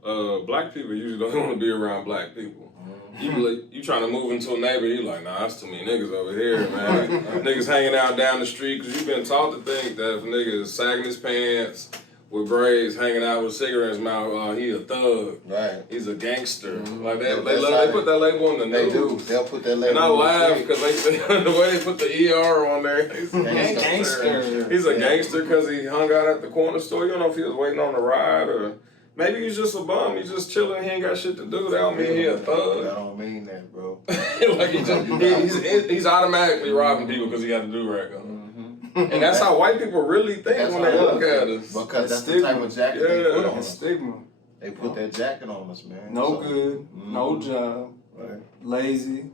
black people usually don't want to be around black people. You trying to move into a neighborhood, you like, nah, that's too many niggas over here, man. Niggas hanging out down the street, because you've been taught to think that if a nigga is sagging his pants, with braids, hanging out with a cigarette in his mouth, he a thug. Right. He's a gangster. Like they put that label on the news. They do. They'll put that label. And I laugh because the way they put the ER on there. He's a Gangster. He's a gangster because he hung out at the corner store. You don't know if he was waiting on a ride or maybe he's just a bum. He's just chilling. He ain't got shit to do. That don't mean he a thug. That don't mean that, bro. Like he's automatically robbing people because he got a do-rag on. And that's how white people really think when they look at us. Because that's the type of jacket they put on us. Stigma. They put that jacket on us, man. No good, no job, lazy,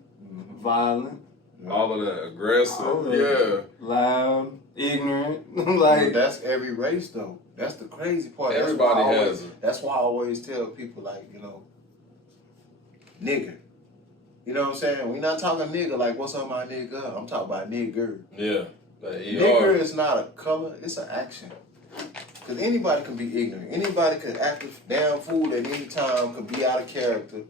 violent. All of that. Aggressive. All that. Loud, ignorant. Like that's every race though. That's the crazy part. Everybody has it. That's why I always tell people like, nigger. You know what I'm saying? We not talking nigga like what's on my nigga. I'm talking about nigger. Yeah. Nigger is not a color, it's an action. Because anybody can be ignorant. Anybody could act a damn fool at any time, could be out of character.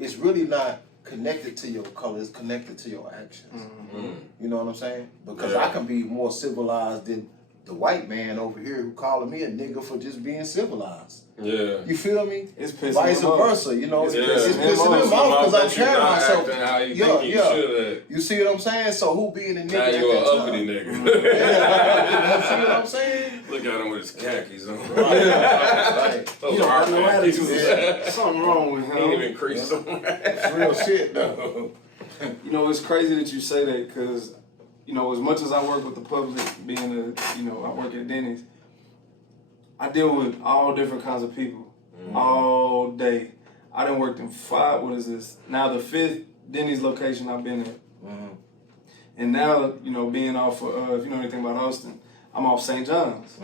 It's really not connected to your color, it's connected to your actions. Mm-hmm. You know what I'm saying? Because I can be more civilized than the white man over here who calling me a nigga for just being civilized. Yeah. You feel me? It's pissing Vice him versa, you know? It's pissing him off off because I'm carrying myself. How you think you should. You see what I'm saying? So who being a nigga Now at you're that an uppity time? nigga. Yeah. You see what I'm saying? Look at him with his khakis on. Right. Those are our khakis. Something wrong with him. He ain't even creased them. It's real shit, though. It's crazy that you say that because, as much as I work with the public, being I work at Denny's, I deal with all different kinds of people all day. I done worked in 5, now the 5th Denny's location I've been at. And now, being off if you know anything about Austin, I'm off St. John's.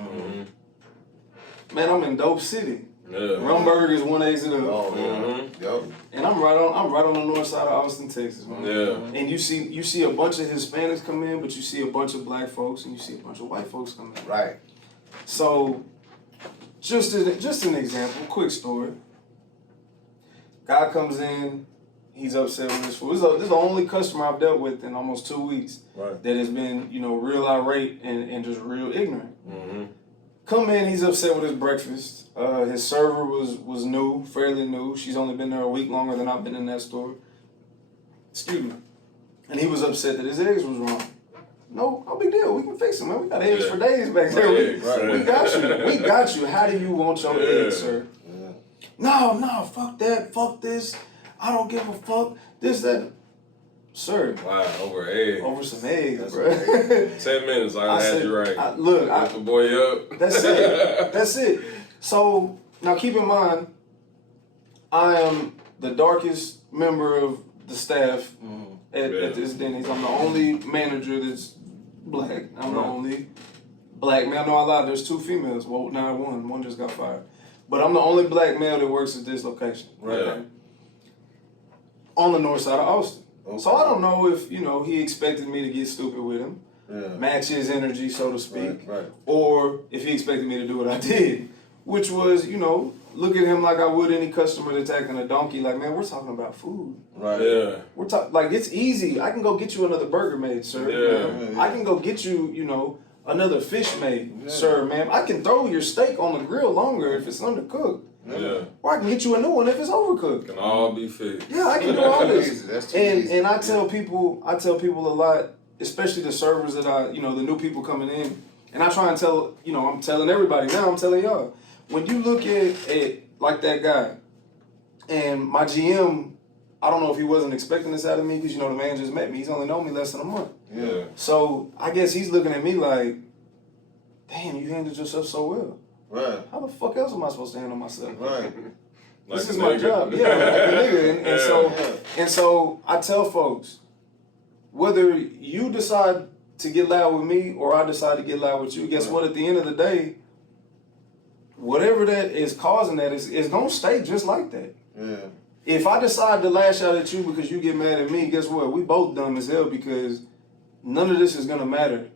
Man, I'm in Dope City. Yeah. Rumburg is 1 exit up. Oh, Yep. And I'm right on the north side of Austin, Texas, man. Yeah. And you see a bunch of Hispanics come in, but you see a bunch of black folks and you see a bunch of white folks come in. Right. So, just an example, quick story. Guy comes in, he's upset with his food. This is the only customer I've dealt with in almost 2 weeks that has been, real irate and just real ignorant. Come in, he's upset with his breakfast. His server was new, fairly new. She's only been there a week longer than I've been in that store. Excuse me. And he was upset that his eggs was wrong. No big deal. We can fix them, man. We got eggs for days back there. We got you. We got you. How do you want your eggs, sir? No, fuck that. Fuck this. I don't give a fuck. This, that. Sir. Wow, over eggs. Over some eggs, bro. 10 minutes, I had you right. Look, the boy up. That's it. That's it. So, now keep in mind, I am the darkest member of the staff at this Denny's. I'm the only manager that's black. I'm the only black male. No, I lied. There's 2 females. Well, now one. One just got fired. But I'm the only black male that works at this location. Right. On the north side of Austin. Okay. So I don't know if, he expected me to get stupid with him. Match his energy, so to speak. Right. Or if he expected me to do what I did. Which was, look at him like I would any customer that's acting a donkey. Like, man, we're talking about food. Right. Yeah. We're talking, like, it's easy. I can go get you another burger made, sir. Yeah. I can go get you, another fish made, sir, ma'am. I can throw your steak on the grill longer if it's undercooked. Yeah. Or I can get you a new one if it's overcooked. Can all be fixed. Yeah, I can do all this. That's too easy. And I tell people a lot, especially the servers that the new people coming in. And I try and tell, I'm telling everybody now, I'm telling y'all. When you look at like that guy, and my GM, I don't know if he wasn't expecting this out of me because, the man just met me. He's only known me less than a month. Yeah. So I guess he's looking at me like, damn, you handled yourself so well. Right. How the fuck else am I supposed to handle myself? Right. This is my job. Yeah, like a nigga. And so I tell folks, whether you decide to get loud with me or I decide to get loud with you, guess what? At the end of the day, whatever that is causing that is gonna stay just like that. Yeah. If I decide to lash out at you because you get mad at me, guess what? We both dumb as hell because none of this is gonna matter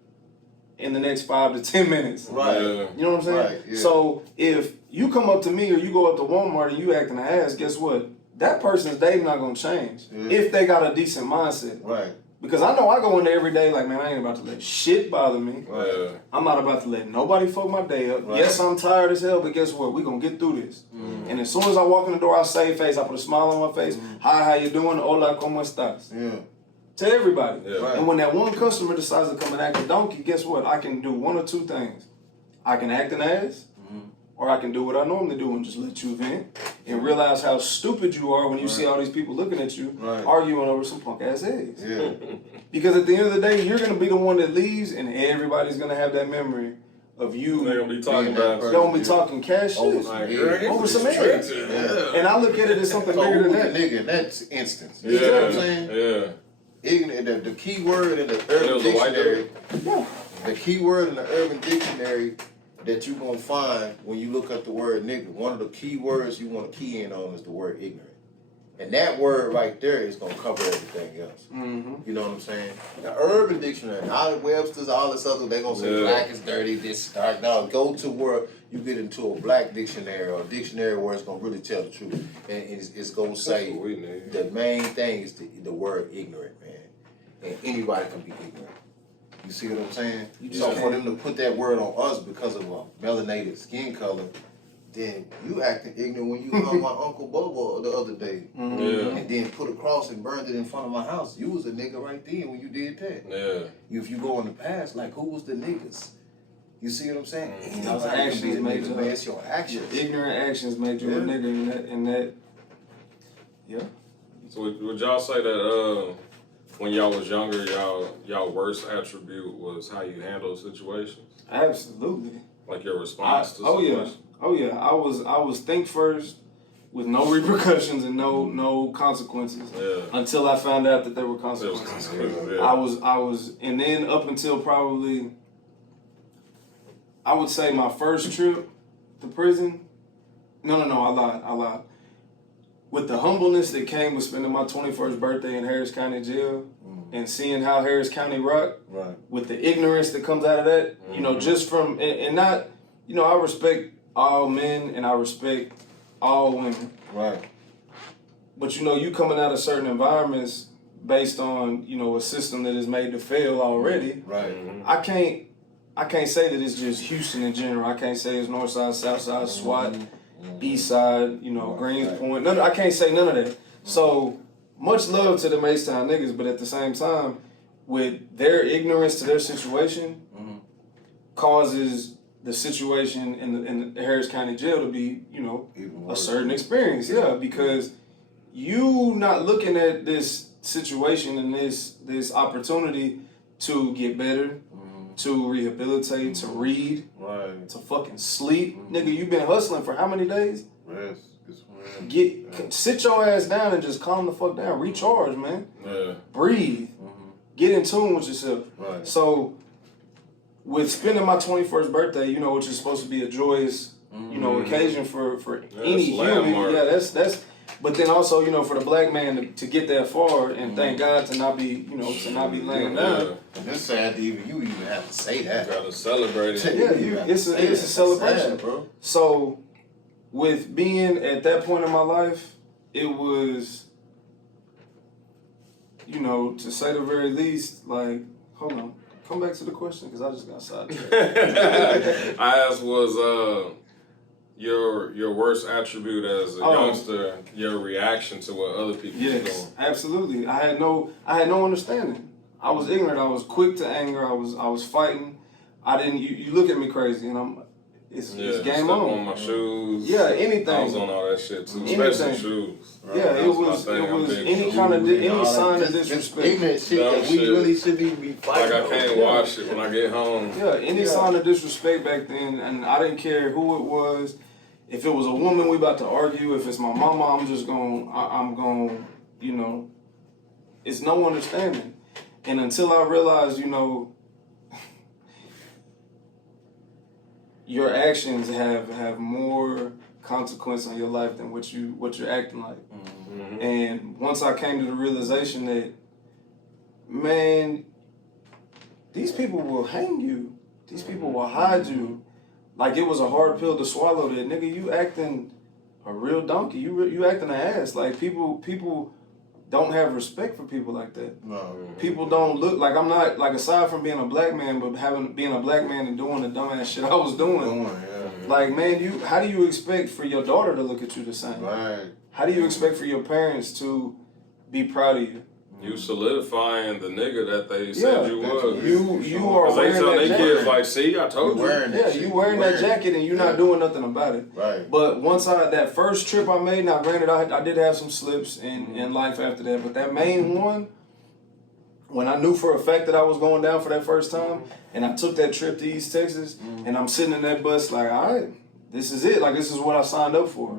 in the next 5 to 10 minutes. Right. Yeah. You know what I'm saying? Right, yeah. So if you come up to me or you go up to Walmart and you acting an ass, guess what? That person's day not gonna change if they got a decent mindset. Right. Because I know I go in there every day like, man, I ain't about to let shit bother me. Right. Yeah. I'm not about to let nobody fuck my day up. Right. Yes, I'm tired as hell, but guess what? We gonna get through this. And as soon as I walk in the door, I save face. I put a smile on my face. Hi, how you doing? Hola, ¿cómo estás? Yeah. To everybody. Yeah. Right. And when that one customer decides to come and act a donkey, guess what? I can do one or two things. I can act an ass, or I can do what I normally do and just let you vent and realize how stupid you are when you see all these people looking at you arguing over some punk ass eggs. Yeah. Because at the end of the day, you're gonna be the one that leaves, and everybody's gonna have that memory of you. They're gonna be talking Being that about person. They're gonna be talking cash shit. like, Yeah. girl, Over this some is eggs. tricky. Yeah. And I look at it as something So bigger who than was the that. nigga in that instance? Yeah. You know what I'm saying? Yeah. Ignorant, the key word in the It Urban was a white Dictionary. Yeah. The key word in the Urban Dictionary that you gonna find when you look up the word nigga, one of the key words you want to key in on is the word ignorant. And that word right there is gonna cover everything else. You know what I'm saying? The Urban Dictionary, not the Webster's, all this other, they gonna say black is dirty, this, dark. No, go to where you get into a black dictionary or a dictionary where it's gonna really tell the truth. And it's gonna say That's what we need. the main thing is the word ignorant, man. And anybody can be ignorant. You see what I'm saying? So for them to put that word on us because of a melanated skin color, then you acting ignorant when you hung my Uncle Bobo the other day. Yeah. And then put a cross and burned it in front of my house. You was a nigga right then when you did that. Yeah. If you go in the past, like who was the niggas? You see what I'm saying? Those Anybody can actions be a made nigga, you man. It's your actions. Ignorant actions made you a nigga in that. Yeah. So would y'all say that when y'all was younger, y'all worst attribute was how you handle situations? Absolutely. Like your response to Oh yeah. situations? Oh yeah. I was think first with no repercussions and no consequences. Yeah. Until I found out that there were There was consequences. consequences, yeah. I was and then up until probably I would say my first trip to prison. No, I lied. With the humbleness that came with spending my 21st birthday in Harris County Jail and seeing how Harris County rock, Right. with the ignorance that comes out of that, you know, just from, and not, you know, I respect all men and I respect all women. Right. But, you know, you coming out of certain environments based on, you know, a system that is made to fail already. Right. I can't say that it's just Houston in general. I can't say it's North Side, South Side, SWAT, East Side, you know, Greenspoint. None, I can't say none of that. So much love to the H-Town niggas, but at the same time, with their ignorance to their situation, causes the situation in the Harris County Jail to be, you know, a certain experience. Yeah, because you not looking at this situation and this opportunity to get better, to rehabilitate, to read, Right. to fucking sleep. Nigga, you been hustling for how many days? Yes. It's Sit your ass down and just calm the fuck down. Recharge, man. Yeah. Breathe. Get in tune with yourself. Right. So, with spending my 21st birthday, you know, which is supposed to be a joyous, you know, occasion for any human. landmark. Yeah, that's. But then also, you know, for the black man to get that far, and thank God to not be, you know, to not be laying down. And it's sad that you even have to say that. Gotta celebrate it. Yeah, it's a celebration, sad, bro. So, with being at that point in my life, it was, you know, to say the very least, like, hold on, come back to the question because I just got sidetracked. I asked was your worst attribute as a youngster, your reaction to what other people was Yes, doing. absolutely. I had no understanding. I was ignorant. I was quick to anger. I was fighting. I didn't. You look at me crazy, and it's game step on. my shoes. Yeah, anything. I was on all that shit too, Anything. especially shoes. Yeah, That it my was thing. I'm big any shoe kind of and any all that. sign of Just disrespect. ignorant shit Dumb that we shit. really shouldn't even be Like fighting I over. can't wash it when I get home. Yeah, any sign of disrespect back then, and I didn't care who it was. If it was a woman, we about to argue. If it's my mama, I'm just going, you know, it's no understanding. And until I realized, you know, your actions have more consequence on your life than what you're acting like. Mm-hmm. And once I came to the realization that, man, these people will hang you. These people will hide you. Like, it was a hard pill to swallow that, nigga, you acting a real donkey. You acting an ass. Like, people don't have respect for people like that. No. People don't look like, I'm not, like, aside from being a black man, but being a black man and doing the dumbass shit I was doing. Like, man, how do you expect for your daughter to look at you the same? Right. How do you expect for your parents to be proud of you? You solidifying the nigga that they said you was. You are Because wearing they tell that their jacket. kids, like, see, I told you. You wearing that jacket and you're not doing nothing about it. Right. But once that first trip I made, now granted I did have some slips in life after that, but that main one, when I knew for a fact that I was going down for that first time, and I took that trip to East Texas, and I'm sitting in that bus like, all right, this is it. Like, this is what I signed up for.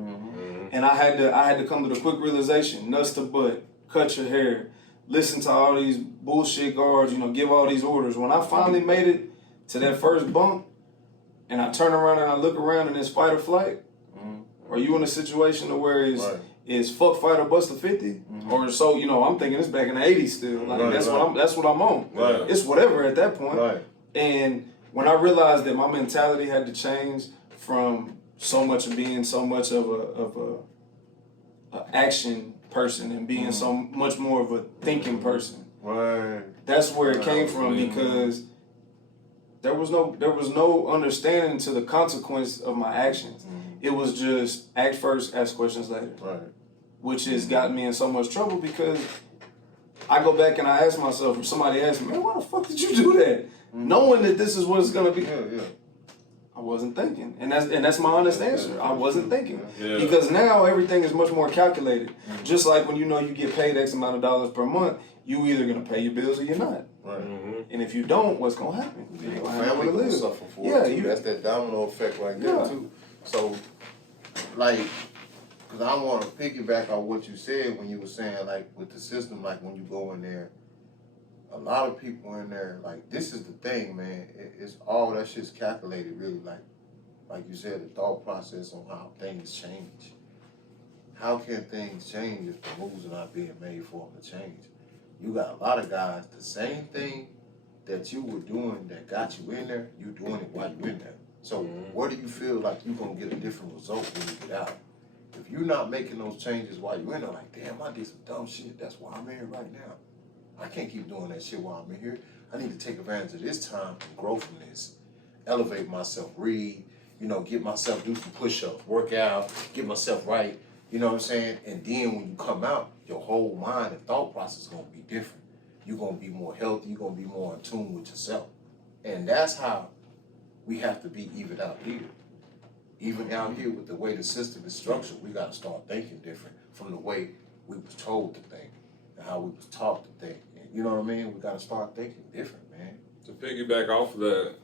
And I had to come to the quick realization: nuts to butt, cut your hair, listen to all these bullshit guards, you know, give all these orders. When I finally made it to that first bump, and I turn around and I look around and it's fight or flight, are you in a situation to where it's fuck, fight, or bust a 50? Or so, you know, I'm thinking it's back in the 80s still. Like, that's what I'm on. Right. It's whatever at that point. Right. And when I realized that my mentality had to change from so much of being so much of a action person and being so much more of a thinking person. Right. That's where it came from, because there was no understanding to the consequence of my actions. It was just act first, ask questions later. Right. Which has gotten me in so much trouble, because I go back and I ask myself, if somebody asks me, man, why the fuck did you do that? Knowing that this is what it's gonna be. Yeah. I wasn't thinking. And that's my honest answer. I wasn't thinking. Yeah. Because now everything is much more calculated. Just like when you know you get paid X amount of dollars per month, you either gonna pay your bills or you're not. Right. And if you don't, what's gonna happen? Your family gonna suffer for it too. That's that domino effect right there too. So, like, because I want to piggyback on what you said when you were saying, like, with the system, like, when you go in there, a lot of people in there, like, this is the thing, man. It's all that shit's calculated, really. Like you said, the thought process on how things change. How can things change if the moves are not being made for them to change? You got a lot of guys, the same thing that you were doing that got you in there, you doing it while you in there. So where do you feel like you're going to get a different result when you get out? If you're not making those changes while you're in there, like, damn, I did some dumb shit, that's why I'm here right now. I can't keep doing that shit while I'm in here. I need to take advantage of this time and grow from this. Elevate myself, read, you know, get myself, do some push-ups, work out, get myself right, you know what I'm saying? And then when you come out, your whole mind and thought process is going to be different. You're going to be more healthy, you're going to be more in tune with yourself. And that's how we have to be even out here. Even out here with the way the system is structured, we got to start thinking different from the way we was told to think and how we was taught to think. And you know what I mean? We got to start thinking different, man. To piggyback off of that,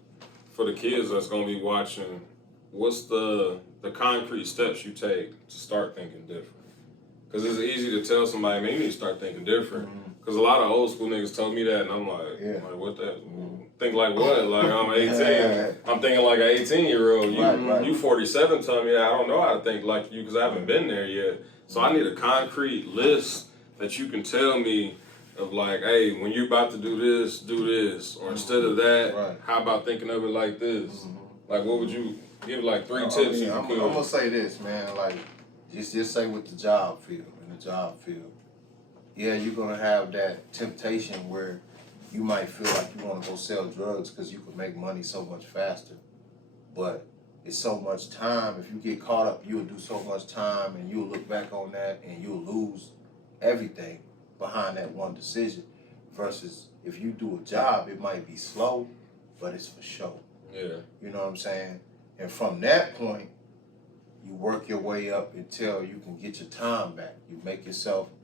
for the kids that's going to be watching, what's the concrete steps you take to start thinking different? Because it's easy to tell somebody, man, you need to start thinking different. Because a lot of old school niggas told me that, and I'm like, what that? Think like what? Like, I'm 18. I'm thinking like an 18-year-old. You 47 telling me that. I don't know how to think like you because I haven't been there yet. So I need a concrete list that you can tell me of, like, hey, when you're about to do this. Or instead of that, how about thinking of it like this? Like, what would you give, like, 3 tips you I'm could? going to say this, man. Like, just say with the job field, yeah, you're going to have that temptation where you might feel like you want to go sell drugs because you can make money so much faster. But it's so much time. If you get caught up, you'll do so much time and you'll look back on that and you'll lose everything behind that one decision. Versus if you do a job, it might be slow, but it's for show. Yeah. You know what I'm saying? And from that point, you work your way up until you can get your time back. You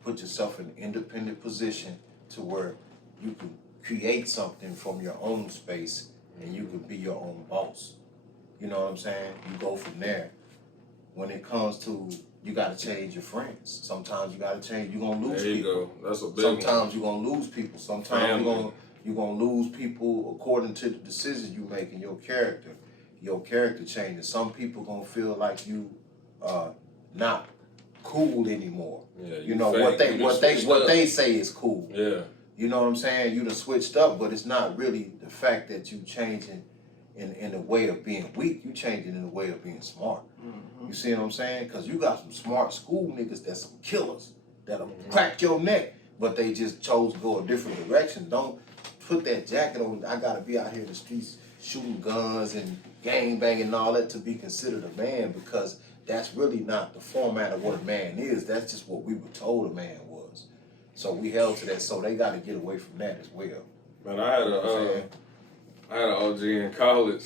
put yourself in an independent position to where you can create something from your own space and you can be your own boss. You know what I'm saying? You go from there. when it comes to you gotta change your friends. Sometimes you gotta change. You're gonna lose There you people. go. That's a big Sometimes you're gonna lose people. Sometimes Family. you're gonna lose people according to the decisions you make in your character. Your character changes. Some people gonna feel like you not cool anymore. Yeah, You know fake. what they say is cool. Yeah. You know what I'm saying? You done switched up, but it's not really the fact that you changing in a way of being weak. You changing in a way of being smart. You see what I'm saying? Because you got some smart school niggas that's some killers that'll crack your neck, but they just chose to go a different direction. Don't put that jacket on. I gotta be out here in the streets shooting guns and gang banging and all that to be considered a man, because that's really not the format of what a man is. That's just what we were told a man was. So we held to that. So they got to get away from that as well. Man, I had an OG in college.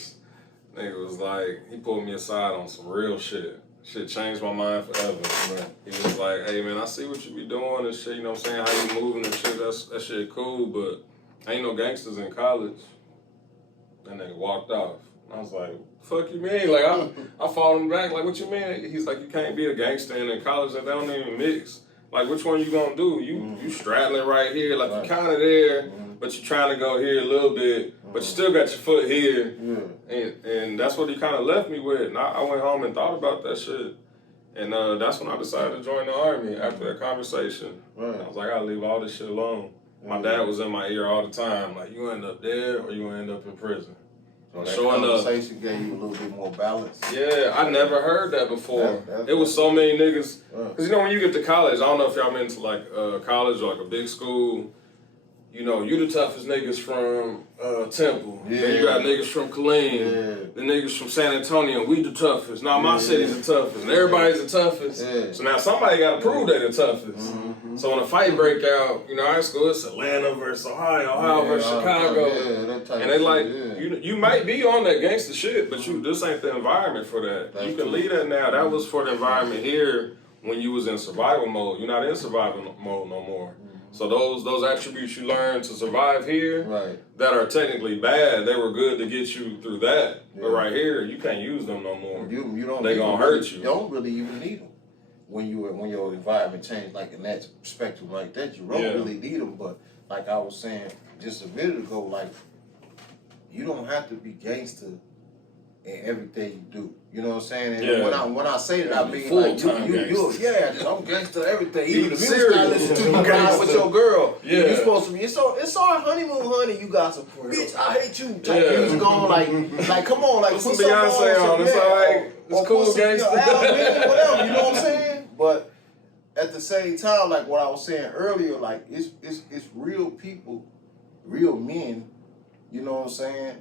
Nigga was like, he pulled me aside on some real shit. Shit changed my mind forever. Right. He was like, hey man, I see what you be doing and shit, you know what I'm saying? How you moving and shit, that shit cool, but ain't no gangsters in college. That nigga walked off. I was like, fuck you mean? Like, I followed him back, like, what you mean? He's like, you can't be a gangster and in college, they don't even mix. Like, which one you gonna do? You straddling right here, like you kinda there, but you trying to go here a little bit, but you still got your foot here. And that's what he kinda left me with. And I went home and thought about that shit. And that's when I decided to join the Army after that conversation. Right. I was like, I gotta leave all this shit alone. My dad was in my ear all the time, like, you end up there or you end up in prison. So that Showing up. conversation gave you a little bit more balance. Yeah, I never heard that before. That- It was so many niggas. Because, you know, when you get to college, I don't know if y'all been to, like, college or, like, a big school. You know, you the toughest niggas from Temple. Yeah. Then you got niggas from Killeen. Yeah. The niggas from San Antonio. We the toughest. Now my city's the toughest. And everybody's the toughest. Yeah. So now somebody got to prove they the toughest. So when a fight break out, you know, high school, it's Atlanta versus Ohio versus Chicago. That type And they of like, shit, you might be on that gangster shit, but this ain't the environment for that. That's you can true. leave that now. That was for the environment here when you was in survival mode. You're not in survival mode no more. So those attributes you learn to survive here Right. that are technically bad, they were good to get you through that. But right here, you can't use them no more. You don't. They gonna hurt you. You don't really even need them when your environment change like in that spectrum like that. You don't really need them. But like I was saying just a minute ago, like you don't have to be gangster in everything you do. You know what I'm saying? And when I say that, I mean like I'm gangster everything. Even the music I listen to, you ride with your girl. Yeah. You supposed to be. It's our honeymoon, honey. You got some bitch. I hate you type music on. Like come on, like Put put some Beyonce on. It's alright. It's cool, gangster. Whatever. You know what I'm saying? But at the same time, like what I was saying earlier, like it's real people, real men. You know what I'm saying?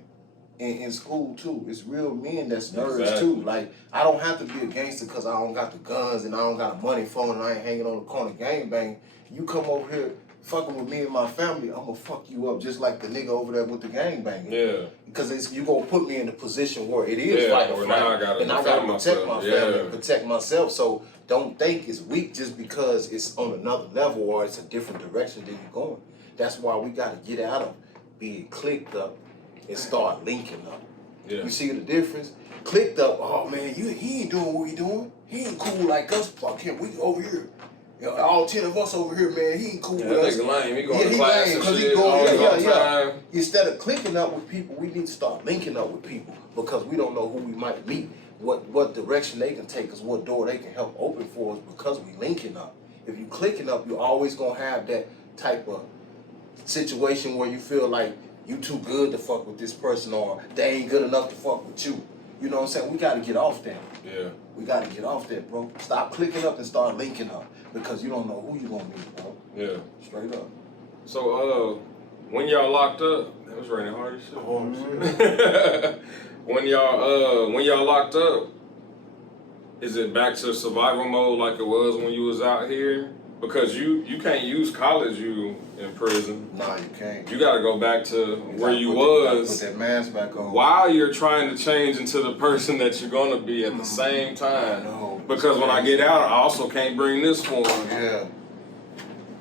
In school too, it's real men that's nerds too. Like I don't have to be a gangster because I don't got the guns and I don't got a money phone and I ain't hanging on the corner gang bang. You come over here fucking with me and my family, I'm gonna fuck you up just like the nigga over there with the gang banging. Yeah. Because you gonna put me in a position where it is fight or flight, and I gotta protect my family and protect myself. So don't think it's weak just because it's on another level or it's a different direction than you're going. That's why we gotta get out of being clicked up and start linking up. Yeah. You see the difference? Clicked up, oh man, he ain't doing what he doing. He ain't cool like us. Fuck him, we over here. You know, all 10 of us over here, man, he ain't cool with us. That nigga lame. He going to class lame, and 'cause he shit going, all the time. Instead of clicking up with people, we need to start linking up with people because we don't know who we might meet, what direction they can take us, what door they can help open for us because we linking up. If you clicking up, you're always gonna have that type of situation where you feel like you too good to fuck with this person or they ain't good enough to fuck with you. You know what I'm saying? We gotta get off that. Yeah. We gotta get off that, bro. Stop clicking up and start linking up because you don't know who you gonna meet, bro. Yeah. Straight up. So, when y'all locked up, it was raining hard as shit. Oh, when y'all locked up, is it back to survival mode like it was when you was out here? Because you can't use college you in prison. Nah, you can't. You gotta go back to where you Put was that mask back on. while you're trying to change into the person that you're gonna be at the same time. No. Because when I get out, I also can't bring this form. Yeah.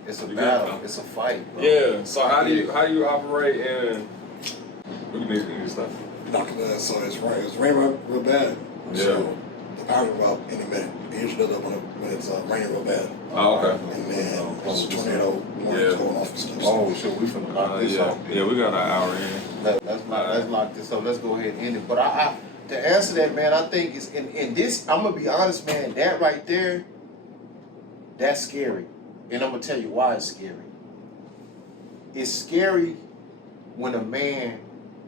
It's a You battle. got- It's a fight, bro. Yeah. So how do you operate in? We need to stop. So it's raining real bad. Yeah. So the power go out any minute. It usually does that when it's raining real bad. Oh, okay. And then there's a tornado warnings going off and stuff. Oh, sure, we finna lock this Yeah, off. yeah, we got an hour in. Let's lock this up. Let's go ahead and end it. But I to answer that, man, I think it's in this. I'm gonna be honest, man. That right there, that's scary, and I'm gonna tell you why it's scary. It's scary when a man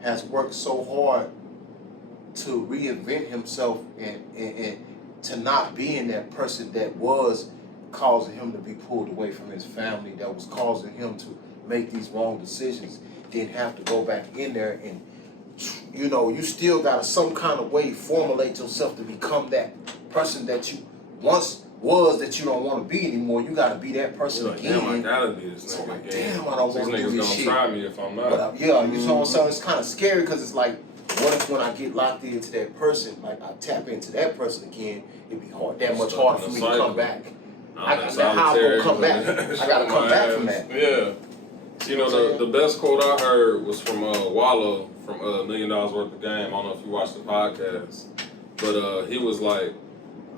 has worked so hard to reinvent himself and to not being that person that was causing him to be pulled away from his family, that was causing him to make these wrong decisions, then have to go back in there and, you know, you still gotta some kind of way formulate yourself to become that person that you once was that you don't want to be anymore. You gotta be that person Like, again. damn, I gotta be this So nigga like, again. damn, I don't These want to do niggas this gonna shit. try me if I'm not. But yeah, you know what I'm saying? It's kind of scary because it's like, what if when I get locked into that person, like I tap into that person again, it'd be hard, that much harder for me to come back. How I'm gonna come back? I gotta come back from that. Yeah. You know, the best quote I heard was from Wallow from $1 Million Worth of Game. I don't know if you watched the podcast. But he was like,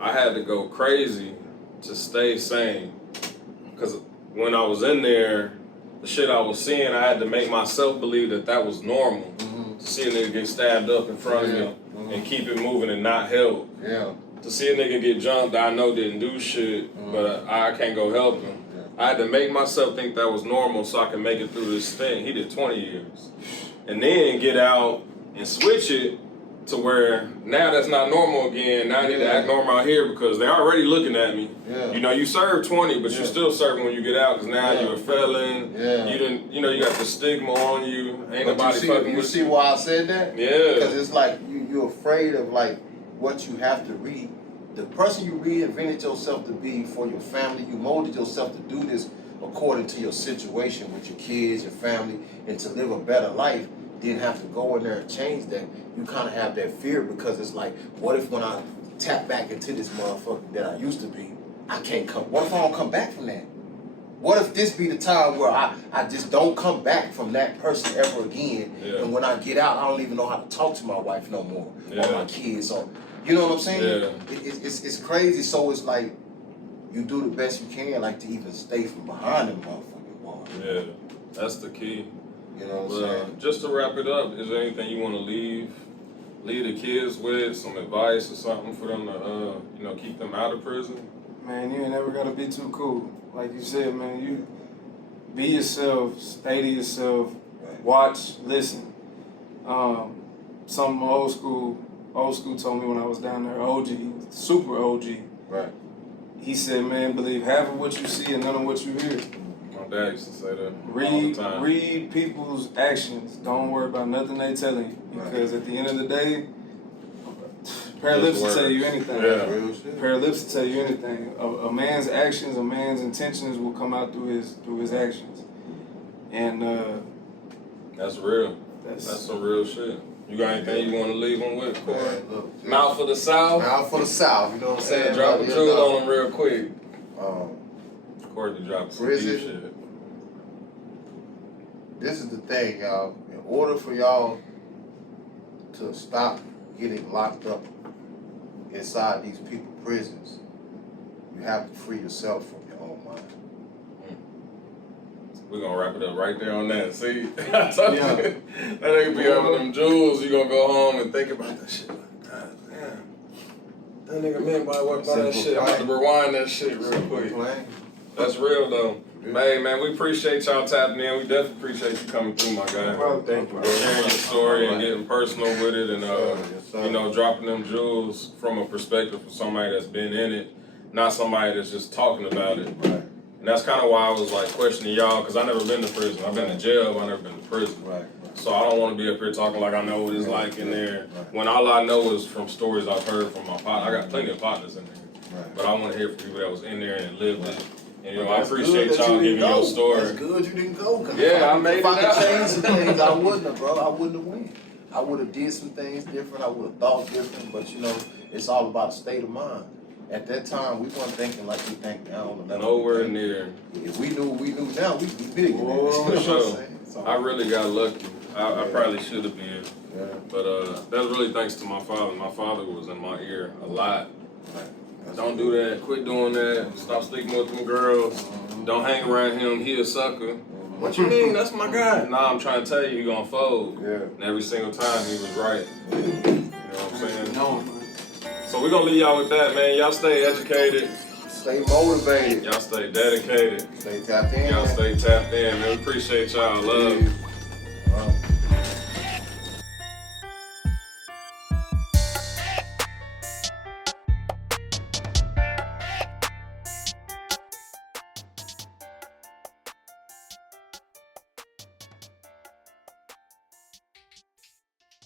I had to go crazy to stay sane. Because when I was in there, the shit I was seeing, I had to make myself believe that that was normal. Mm-hmm. To see a nigga get stabbed up in front of me and keep it moving and not help. Yeah. To see a nigga get jumped that I know didn't do shit, but I can't go help him. I had to make myself think that was normal so I could make it through this thing. He did 20 years. And then get out and switch it to where now that's not normal again. Now I need to act normal out here because they're already looking at me. Yeah. You know, you serve 20, but you're still serving when you get out because now you're a felon. Yeah. You didn't, you know, you got the stigma on you. Ain't But nobody fucking you with see you. why I said that? Yeah. Because it's like you're afraid of like what you have to read. The person you reinvented yourself to be for your family, you molded yourself to do this according to your situation with your kids, your family, and to live a better life, then have to go in there and change that. You kind of have that fear because it's like, what if when I tap back into this motherfucker that I used to be, I can't come. What if I don't come back from that? What if this be the time where I just don't come back from that person ever again, and when I get out, I don't even know how to talk to my wife no more, or my kids, or you know what I'm saying? Yeah. It's crazy. So it's like you do the best you can, like to even stay from behind them motherfucking walls. Yeah, that's the key. You know what I'm saying? Just to wrap it up, is there anything you want to leave the kids with, some advice or something for them to, you know, keep them out of prison? Man, you ain't never gotta be too cool. Like you said, man, you be yourself, stay to yourself, watch, listen. Some old school told me when I was down there, OG, super OG. Right. He said, man, believe half of what you see and none of what you hear. My dad used to say that all the time. Read people's actions. Don't worry about nothing they telling you. Because at the end of the day, pair of lips will tell you anything. Yeah. Pair of lips will tell you anything. A man's actions, a man's intentions will come out through his actions. And that's real. That's some real shit. You got anything you want to leave them with, Corey? Look, Mouth for the South? Mouth for the South, you know what I'm saying? Drop a jewel on them real quick. Corey can drop some deep Prison. shit. This is the thing, y'all. In order for y'all to stop getting locked up inside these people prisons, you have to free yourself from your own mind. We're gonna wrap it up right there on that. See? I told you. That nigga be having them jewels, you gonna go home and think about that shit. Like, God damn. That nigga meant by what by that shit. I'm about to rewind that shit real quick. That's real though. Hey man, we appreciate y'all tapping in. We definitely appreciate you coming through, my guy. Well, thank you, bro. Sharing your story and getting personal with it and you know, dropping them jewels from a perspective of somebody that's been in it, not somebody that's just talking about it. Right. And that's kind of why I was like questioning y'all, because I never been to prison. I've been to jail, but I never been to prison. Right. So I don't want to be up here talking like I know what it's like in there. Right. When all I know is from stories I've heard from my partner. I got plenty of partners in there. Right. But I want to hear from people that was in there and lived it. And you know, But I that's appreciate good that y'all you giving didn't your go. story. That's good you didn't go. 'Cause Yeah, I made if I it out. could change some things, I wouldn't have, bro. I wouldn't have went. I would have did some things different. I would have thought different. But you know, it's all about state of mind. At that time, we weren't thinking like we think now on the level. Nowhere near. If we knew now, we'd be big. Oh, You know for what I'm sure. saying? So, I really got lucky. I probably should have been. yeah. But that's really thanks to my father. My father was in my ear a lot. Don't do that. Quit doing that. Stop sleeping with them girls. Don't hang around him. He a sucker. What you mean? That's my guy. Nah, I'm trying to tell you, he gonna fold. Yeah. And every single time he was right. You know what I'm saying? No. So we're gonna leave y'all with that, man. Y'all stay educated. Stay motivated. Y'all stay dedicated. Stay tapped in. Y'all stay tapped in, man. We appreciate y'all. Love.